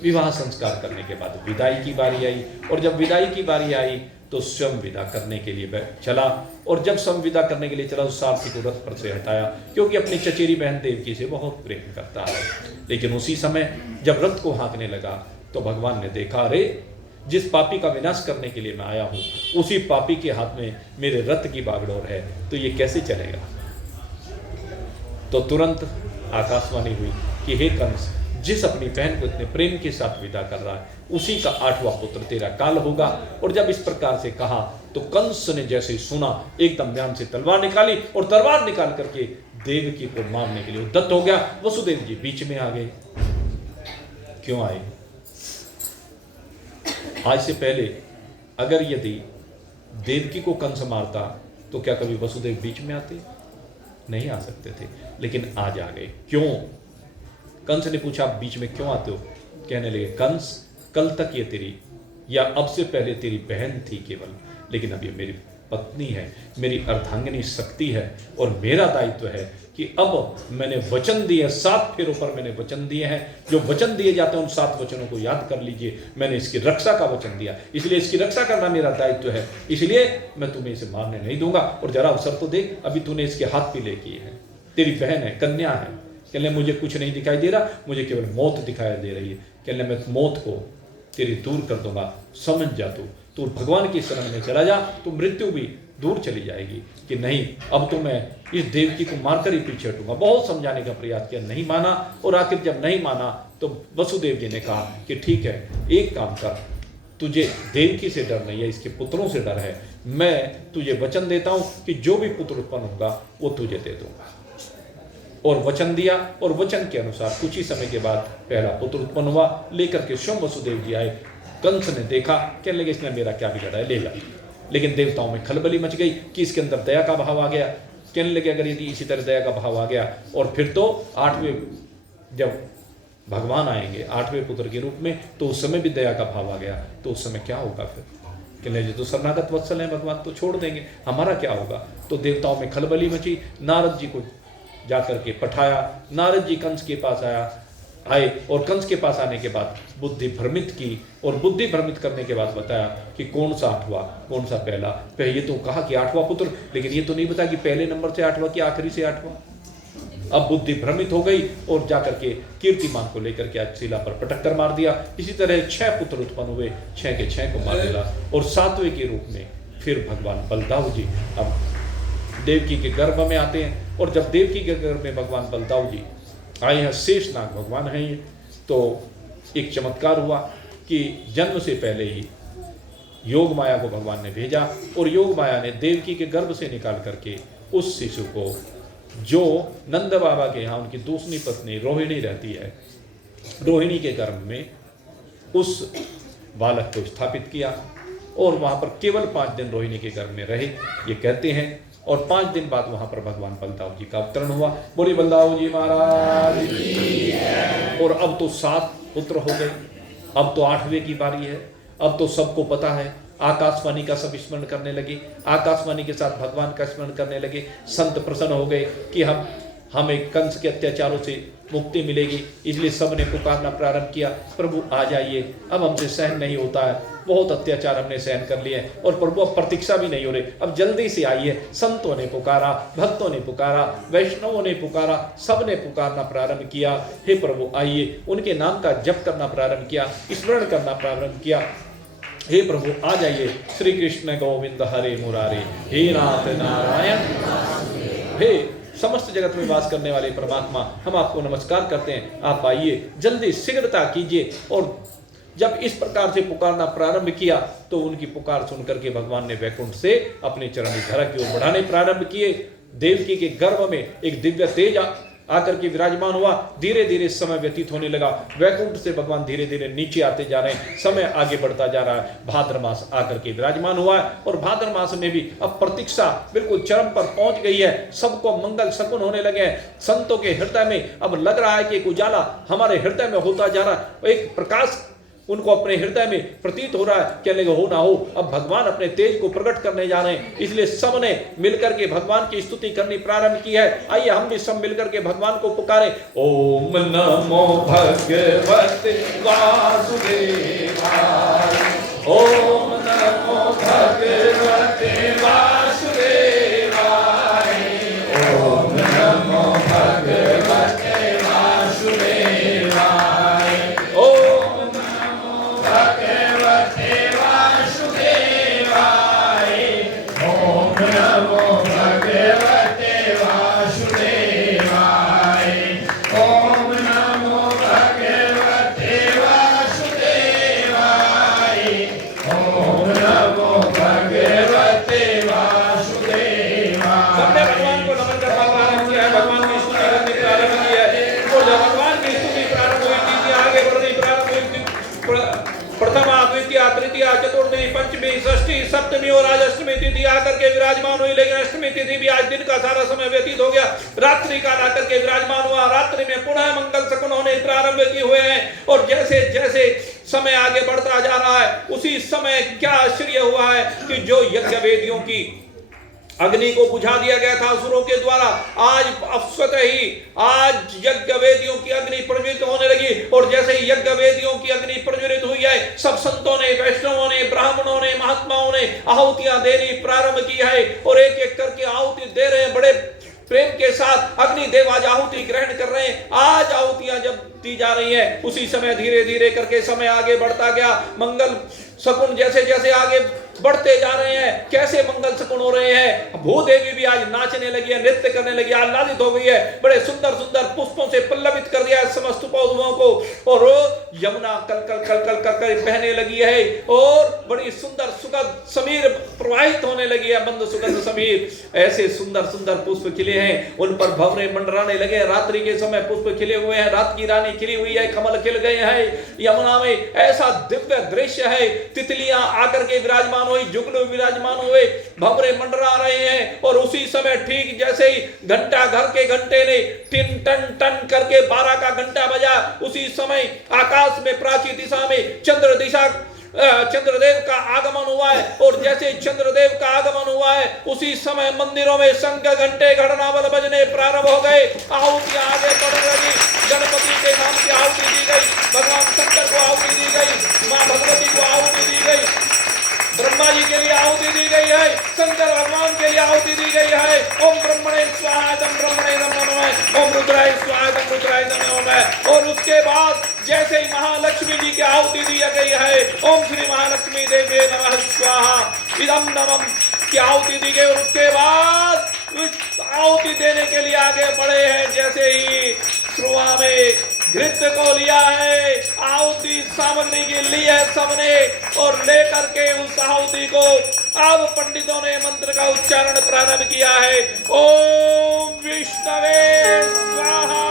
विवाह संस्कार करने के बाद विदाई की बारी आई, और जब विदाई की बारी आई तो स्वयं विदा करने के लिए चला। और जब स्वयं विदा करने के लिए चला तो सारथी को रथ पर से हटाया, क्योंकि अपनी चचेरी बहन देवकी से बहुत प्रेम करता है। लेकिन उसी समय जब रथ को हाँकने लगा तो भगवान ने देखा, अरे जिस पापी का विनाश करने के लिए मैं आया हूँ, उसी पापी के हाथ में मेरे रथ की बागडोर है, तो ये कैसे चलेगा। तो तुरंत आकाशवाणी हुई कि हे कंस, जिस अपनी बहन को इतने प्रेम के साथ विदा कर रहा है, उसी का 8वां पुत्र तेरा काल होगा। और जब इस प्रकार से कहा तो कंस ने जैसे ही सुना, एकदम म्यान से तलवार निकाली और तलवार निकाल करके देवकी को मारने के लिए उद्यत हो गया। वसुदेव जी बीच में आ गए। क्यों आए? आज से पहले अगर यदि देवकी को कंस मारता तो क्या कभी वसुदेव बीच में आते? नहीं आ सकते थे, लेकिन आज आ गए। क्यों? कंस ने पूछा, बीच में क्यों आते हो? कहने लगे, कंस, कल तक ये तेरी, या अब से पहले तेरी बहन थी केवल, लेकिन अब ये मेरी पत्नी है, मेरी अर्धांगिनी शक्ति है, और मेरा दायित्व है कि अब मैंने वचन दिए, 7 फेरों पर मैंने वचन दिए हैं। जो वचन दिए जाते हैं उन 7 वचनों को याद कर लीजिए। मैंने इसकी रक्षा का वचन दिया, इसलिए इसकी रक्षा करना मेरा दायित्व है, इसलिए मैं तुम्हें इसे मारने नहीं दूंगा। और जरा अवसर तो देख, अभी तूने इसके हाथ पीले किए हैं, तेरी बहन है, कन्या है। कहने मुझे कुछ नहीं दिखाई दे रहा, मुझे केवल मौत दिखाई दे रही है। कहने मैं मौत को तेरी दूर कर दूंगा, समझ जा तू भगवान की शरण में चला जा, तो मृत्यु भी दूर चली जाएगी। कि नहीं, अब तो मैं इस देवकी को मारकर ही पीछे हटूंगा। बहुत समझाने का प्रयास किया, नहीं माना। और आखिर जब नहीं माना तो वसुदेव जी ने कहा कि ठीक है, एक काम कर, तुझे देवकी से डर नहीं है, इसके पुत्रों से डर है। मैं तुझे वचन देता हूं कि जो भी पुत्र उत्पन्न होगा वो तुझे दे दूंगा। और वचन दिया, और वचन के अनुसार कुछ ही समय के बाद पहला पुत्र उत्पन्न हुआ। लेकर के स्वयं वसुदेव जी आए। कंस ने देखा, कहने लगे इसने मेरा क्या बिगाड़ा है, ले ला। लेकिन देवताओं में खलबली मच गई कि इसके अंदर दया का भाव आ गया। कहने लगे अगर यदि इसी तरह दया का भाव आ गया, और फिर तो 8वें जब भगवान आएंगे 8वें पुत्र के रूप में, तो उस समय भी दया का भाव आ गया, तो उस समय क्या होगा फिर? कहने लगे तो शरणागत वत्सल है भगवान, तो छोड़ देंगे, हमारा क्या होगा? तो देवताओं में खलबली मची। नारद जी को जाकर के पठाया। नारद जी कंस के पास आए और कंस के पास आने के बाद बुद्धि भ्रमित की, और बुद्धि भ्रमित करने के बाद बताया कि कौन सा आठवां, कौन सा पहला। पहले ये तो कहा कि आठवां पुत्र, लेकिन ये तो नहीं बताया कि पहले नंबर से आठवां कि आखिरी से आठवां। अब बुद्धि भ्रमित हो गई और जाकर के कीर्तिमान को लेकर के शिला पर पटक कर मार दिया। इसी तरह 6 पुत्र उत्पन्न हुए, 6 के 6 को मार दिया। और 7वें के रूप में फिर भगवान बलदाऊ जी अब देवकी के गर्भ में आते हैं। और जब देवकी के गर्भ में भगवान बलदाऊ जी आए हैं, शेषनाग भगवान हैं ये, तो एक चमत्कार हुआ कि जन्म से पहले ही योग माया को भगवान ने भेजा, और योग माया ने देवकी के गर्भ से निकाल करके उस शिशु को, जो नंद बाबा के यहाँ उनकी दूसरी पत्नी रोहिणी रहती है, रोहिणी के गर्भ में उस बालक को स्थापित किया। और वहाँ पर केवल 5 दिन रोहिणी के गर्भ में रहे, ये कहते हैं। और 5 दिन बाद वहाँ पर भगवान बलदाऊ जी का अवतरण हुआ। बोली बलदाऊ जी महाराज की। और अब तो 7 पुत्र हो गए, अब तो 8वें की बारी है। अब तो सबको पता है, आकाशवाणी का सब स्मरण करने लगे, आकाशवाणी के साथ भगवान का स्मरण करने लगे। संत प्रसन्न हो गए कि हमें कंस के अत्याचारों से मुक्ति मिलेगी, इसलिए सब ने पुकारना प्रारंभ किया, प्रभु आ जाइए, अब हमसे सहन नहीं होता है, बहुत अत्याचार हमने सहन कर लिए हैं, और प्रभु अब प्रतीक्षा भी नहीं हो रही, अब जल्दी से आइए। संतों ने पुकारा, भक्तों ने पुकारा, वैष्णवों ने पुकारा, सब ने पुकारना प्रारंभ किया, हे प्रभु आइए। उनके नाम का जप करना प्रारंभ किया, स्मरण करना प्रारंभ किया, हे प्रभु आ जाइए। श्री कृष्ण गोविंद हरे मुरारे, हे नाथ नारायण, हे समस्त जगत में वास करने वाले परमात्मा, हम आपको नमस्कार करते हैं, आप आइए, जल्दी शीघ्रता कीजिए। और जब इस प्रकार से पुकारना प्रारंभ किया तो उनकी पुकार सुनकर के भगवान ने वैकुंठ से अपने चरण धरा की ओर बढ़ाने प्रारंभ किए। देवकी के गर्भ में एक दिव्य तेज आकर के विराजमान हुआ। धीरे धीरे समय व्यतीत होने लगा, वैकुंठ से भगवान धीरे धीरे नीचे आते जा रहे हैं, समय आगे बढ़ता जा रहा है। भाद्र मास आकर के विराजमान हुआ है, और भाद्र मास में भी अब प्रतीक्षा बिल्कुल चरम पर पहुंच गई है। सबको मंगल शकुन होने लगे हैं। संतों के हृदय में अब लग रहा है कि एक उजाला हमारे हृदय में होता जा रहा है, एक प्रकाश उनको अपने हृदय में प्रतीत हो रहा है। कहने लगे हो ना हो, अब भगवान अपने तेज को प्रकट करने जा रहे हैं, इसलिए सबने मिलकर के भगवान की स्तुति करनी प्रारंभ की है। आइए हम भी सब मिलकर के भगवान को पुकारें। ओम नमो भगवते वासुदेवाय, ओम नमो भगवते वासुदेवाय, ओम नमो भगवते वासुदेवाय, तृतीया चतुर्थी पंचमी षष्ठी सप्तमी और आज अष्टमी तिथि आकर के विराजमान हुई। लेकिन अष्टमी तिथि भी आज दिन का सारा समय व्यतीत हो गया, रात्रि काल आकर के विराजमान हुआ। रात्रि में पुनः मंगल शकुन होने प्रारंभ किए हुए हैं, और जैसे जैसे समय आगे बढ़ता जा रहा है उसी समय क्या आश्चर्य हुआ है कि जो यज्ञ वेदियों की अग्नि को बुझा दिया गया था असुरों के द्वारा, आज स्वतः ही आज यज्ञ वेदियों की अग्नि प्रज्वलित होने लगी। और जैसे ही यज्ञ वेदियों की अग्नि प्रज्वलित हुई है, सब संतों ने, वैष्णवों ने, ब्राह्मणों ने, महात्माओं ने आहुतियां देनी प्रारंभ की है, और एक एक करके आहुति दे रहे हैं। बड़े प्रेम के साथ अग्नि देव आज आहुति ग्रहण कर रहे हैं। आज आहुतियां जब दी जा रही हैं, उसी समय धीरे धीरे करके समय आगे बढ़ता गया। मंगल शकुन जैसे जैसे आगे बढ़ते जा रहे हैं, कैसे मंगल शकुन हो रहे हैं। भूदेवी भी आज नाचने लगी है, नृत्य करने लगी, आह्लादित हो गई है। बड़े सुंदर सुंदर पुष्पों से पल्लवित कर दिया है समस्त पौधों को, और यमुना कल कल कल कल कर कर बहने लगी है, और बड़ी सुंदर सुगंध समीर प्रवाहित होने लगी है, मंद सुगंध समीर। ऐसे सुंदर सुंदर पुष्प खिले हैं, उन पर भंवरे मंडराने लगे। रात्रि के समय पुष्प खिले हुए हैं, रात की रानी खिली हुई है, कमल खिल गए हैं यमुना में। ऐसा दिव्य दृश्य है। तितलियां आकर के विराजमान हुई, जुगनू विराजमान हुए, भंवरे मंडरा रहे हैं। और उसी समय ठीक जैसे ही घंटा घर के घंटे ने टिन टन टन करके 12 का घंटा बजा, उसी समय आकाश में प्राची दिशा में चंद्रदेव का आगमन हुआ है। और जैसे चंद्रदेव का आगमन हुआ है, उसी समय मंदिरों में शंख घंटे घड़नावल बजने प्रारंभ हो गए। आहुतियां आगे बढ़ रही। गणपति के नाम की आहुति दी गई, भगवान शंकर को आहुति दी गई, मां भगवती को आहुति दी गई, ब्रह्मा जी के लिए आहुति दी गई है, शंकर भगवान के लिए आहुति दी गई है। ओम ब्रह्मणे स्वाहा तम ब्रह्मणे नमः, ओम रुद्राय स्वाहा तम रुद्राय नमः। और उसके बाद जैसे ही महालक्ष्मी जी की आहुति दी गई है, ओम श्री महालक्ष्मी देवी नमः स्वाहा इदम नमः की आहुति दी गई। और उसके बाद आहुति देने के लिए आगे बढ़े हैं। जैसे ही शुरुआत में घृत को लिया है, आहुति सामग्री की ली है सबने, और लेकर के उस आहुति को अब पंडितों ने मंत्र का उच्चारण प्रारंभ किया है। ओम विष्णवे स्वाहा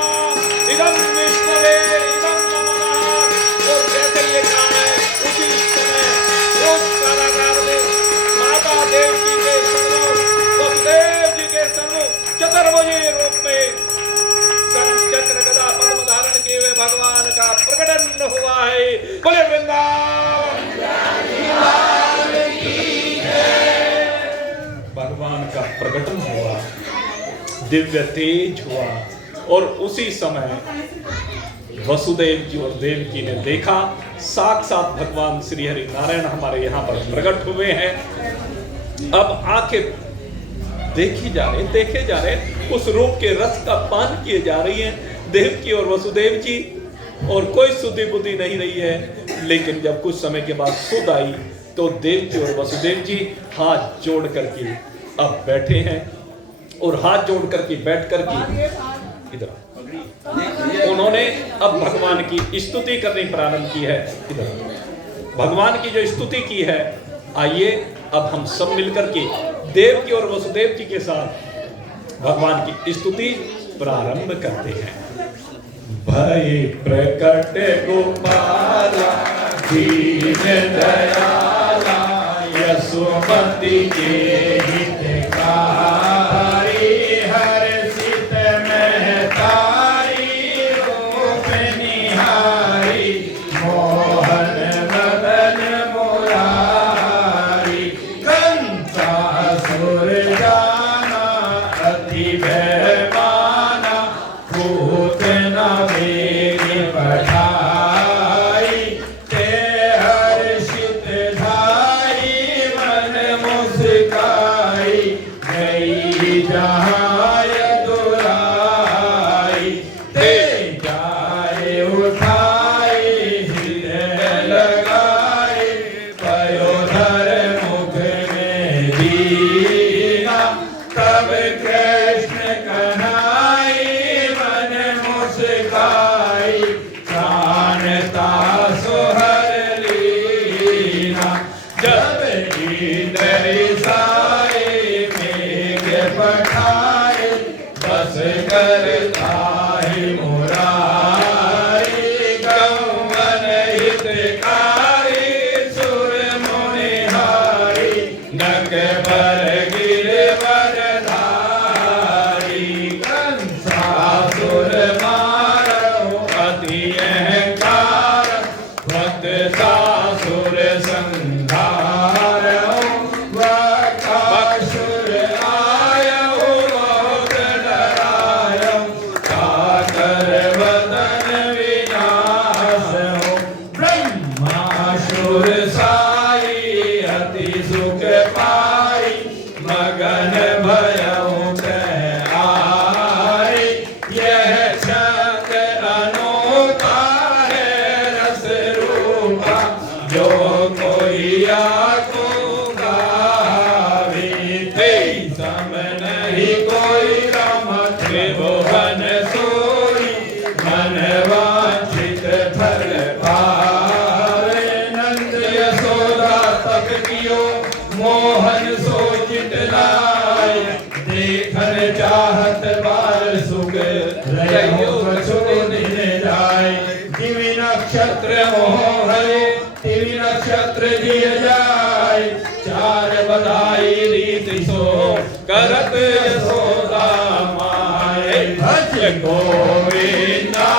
इदम विष्णवे इदम नमः। और जैसे ये कहा है उसी समय उस कलाकार ने माता देवी के सन्मुख, वसुदेव जी के सन्मुख चतुर्भुजी रूप में चक्र गदा पद्म धारण किए हुए भगवान का प्रकटन हुआ है। बोले वृंदावन भगवान का प्रकटन हुआ, दिव्य तेज हुआ। और उसी समय वसुदेव जी और देवकी ने देखा साक्षात भगवान श्री हरि नारायण हमारे यहाँ पर प्रकट हुए हैं। अब आंखें देखे जा रहे, उस रूप के रस का पान किए जा रही हैं देवकी और वसुदेव जी, और कोई सुधि बुद्धि नहीं रही है। लेकिन जब कुछ समय के बाद सुध आई तो देवकी और वसुदेव जी हाथ जोड़ करके अब बैठे हैं, और हाथ जोड़ करके बैठ करके इधर उन्होंने अब भगवान की स्तुति करनी प्रारंभ की है। इधर भगवान की जो स्तुति की है, आइए अब हम सब मिलकर के देवकी और वसुदेव जी के साथ भगवान की स्तुति प्रारंभ करते हैं। भय प्रकट गोपाला दीन दयाला यशोमती के हितकारी हर्षित महतारी रूप निहारी मोहन मदन मुरारी कंसासुर जाना अति भयमाना पूतना वेग पठाई ते हर्षित धाई मन मुस्काई गई जहाय दुराई ते जाए उठाए हृदय लगाए पयोधर मुख में दीना तब कृष्ण कन्हाई मन मुस्काई जानता सुहर लीना जब इंद्र साए मेघ पठाए बस करता है मुरारी गौवन हितकारी सुर मुनिहारी नक पर गिरवर धारी कंसासुर मारो अति अहंकार भक्त सासुर संहारो वकासुर आयो लोक डरायो कातर वदन विनाश हो ब्रह्मासुर साई अति सुख पाई मगन भयउ कह आई यह छंद अनोखा है रस रूपा जो कोई आको गावे ते सम नहीं कोई राम त्रिभुवन सोई मन वांछित फल पावे नंद यशोदा तक कियो मोहन सोचित लाय देखन चाहत बार सुख रहो कछु दिन जाय दिव्य नक्षत्र मोह हरे तिवि नक्षत्र दिय जाय चार बधाई रीति सो करत यशोदा माय भज गोविंदा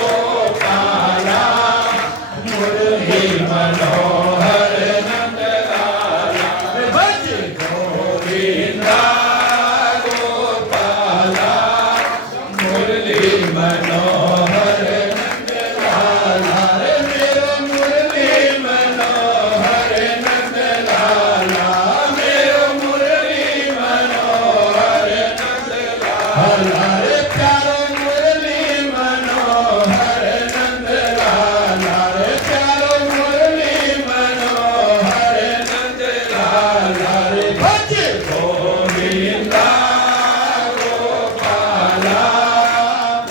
गोपाला मुरली मनोहर नंद लाला भज गोविंदा हरे प्यारो मुरली मनोहर नंद लाल, हरे प्यारो मुरली मनोहर नंद लाल, हरे भज गोविंदा गोपाला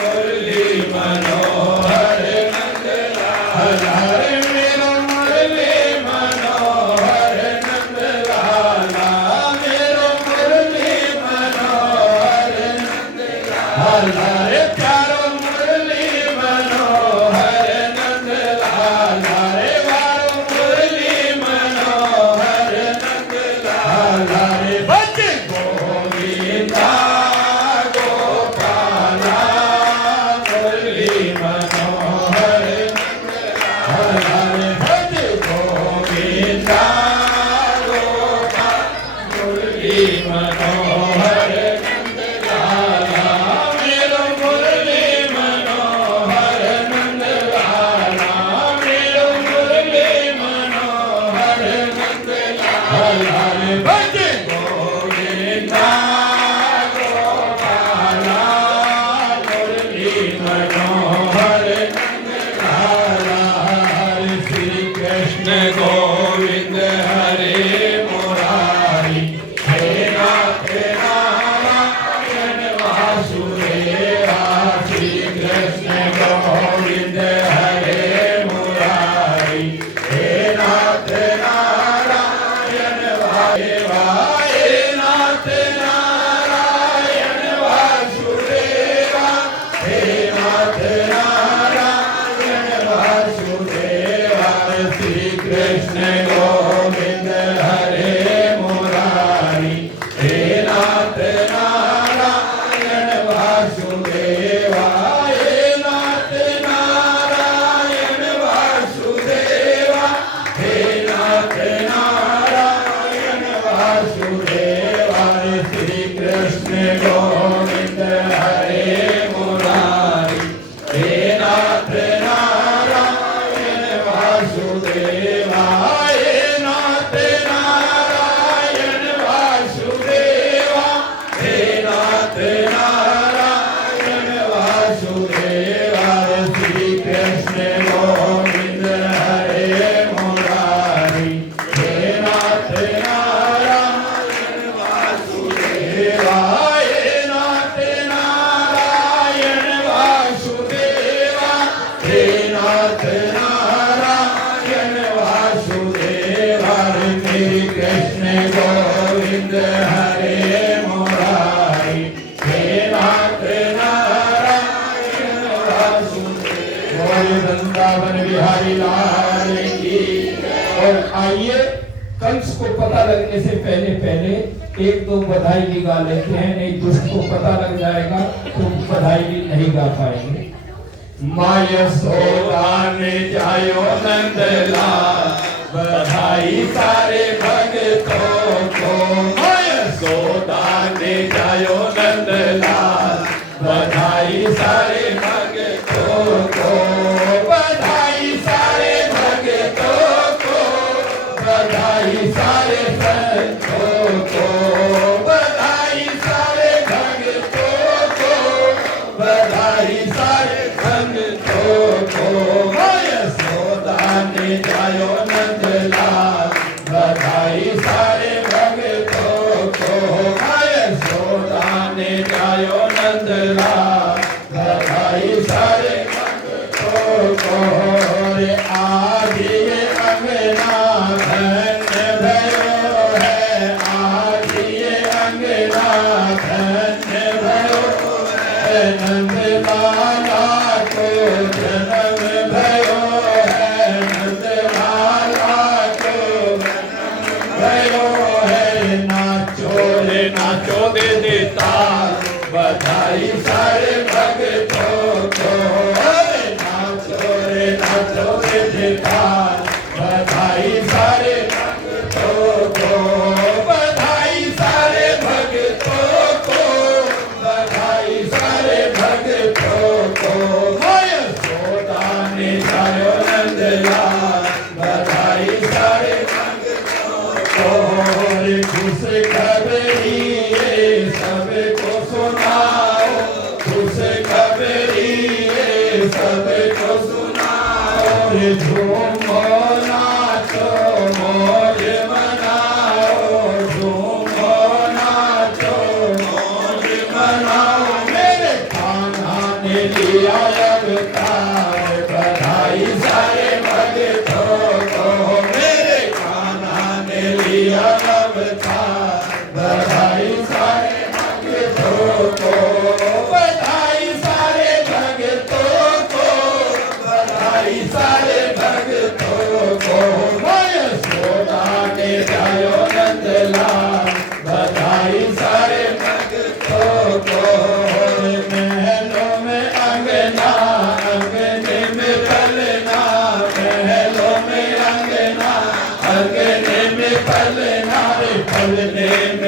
मुरली मनोहर नंद लाल, हरे मेरो मुरली मनोहर नंद लाल, मेरो मुरली मनोहर नंद लाल, हरे प्यारो मुरली मनोहर नंद लाल, हरे वारो मुरली मनोहर नंद लाल, हरे भज गोविंदा गोपाला मुरली मनोहर नंद लाल, हरे भज गोविंदा गोपाला मुरली मनोहर नंद लाल, मेरो मुरली मनोहर नंद लाल, मेरो मुरली मनोहर नंद लाल, हरे भज गोविंदा गोपाला मुरली मनोहर नंद लाल, हरे श्री कृष्ण गोविंद हरे मुरारी, हे नाथ नारायण वासुदेवा, श्री कृष्ण गोविंद हरे मुरारी, हे नाथ नारायण वासुदेवा, हे नाथ नारायण वासुदेवा, हे नाथ नारायण वासुदेवा, श्री कृष्ण गोविंद हरे मुरारी, हे नाथ नारायण वासुदेवा, हे नाथ नारायण वासुदेवा, हे नाथ नारायण वासुदेवा, श्री कृष्ण गोविंद हरे मुरारी, हे नाथ नारायण वासुदेवा, हे नाथ नारायण वासुदेवा, हे नाथ नारायण वासुदेवा, श्री कृष्ण गोविंद हरे मुरारी, हे नाथ नारायण वासुदेवा, हे नाथ नारायण वासुदेवा, हे नाथ नारायण वासुदेवा, श्री कृष्ण गोविंद हरे मुरारी, हे नाथ नारायण वासुदेवा, बोल वृंदावन बिहारी लाल की। और आइए कंस को पता लगने से पहले पहले एक दो बधाई भी गा लेते हैं, नहीं दुष्ट को पता लग जाएगा तो बधाई भी नहीं गा पाएंगे। माँ यशोदा ने जायो नंद लाल, बधाई सारे भक्तों को, माँ यशोदा ने जायो नंद लाल, बधाई सारे भक्तों को, बधाई सारे भक्तों को, बधाई सारे संतों को, बधाई सारे भक्तों को, बधाई सारे भक्तों को, माँ यशोदा ने जायो नंद लाल, बधाई सारे भक्तों को, माँ यशोदा ने जायो नंद लाल, बधाई सारे भक्तों को। रे आज ये अंगना धन्य भयो है, आज ये अंगना धन्य भयो है, नंद लाला को जन्म भयो है, नंद लाला को जन्म भयो है, नाचो रे नाचो दे देता, बधाई सारे भक्तों को, नाचो रे नाचो दे देता, बधाई सारे भक्तों को, बधाई सारे भक्तों को, बधाई सारे भक्तों को, माँ यशोदा ने जायो नंद लाल, बधाई सारे भक्तों को। खुश खबरी सबको सुनाओ,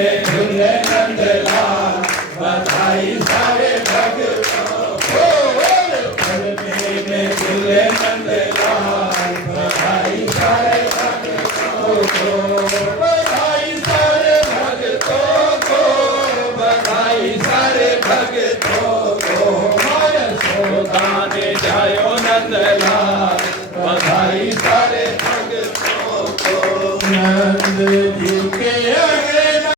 में झूले नंदलाल बधाई सारे भक्तों को पलमे में झूले नंदलाल बधाई सारे भक्तों को बधाई सारे भक्तों को बधाई सारे भक्तों को माया सोदाने जायो नंदलाल बधाई सारे भक्तों को नंद जी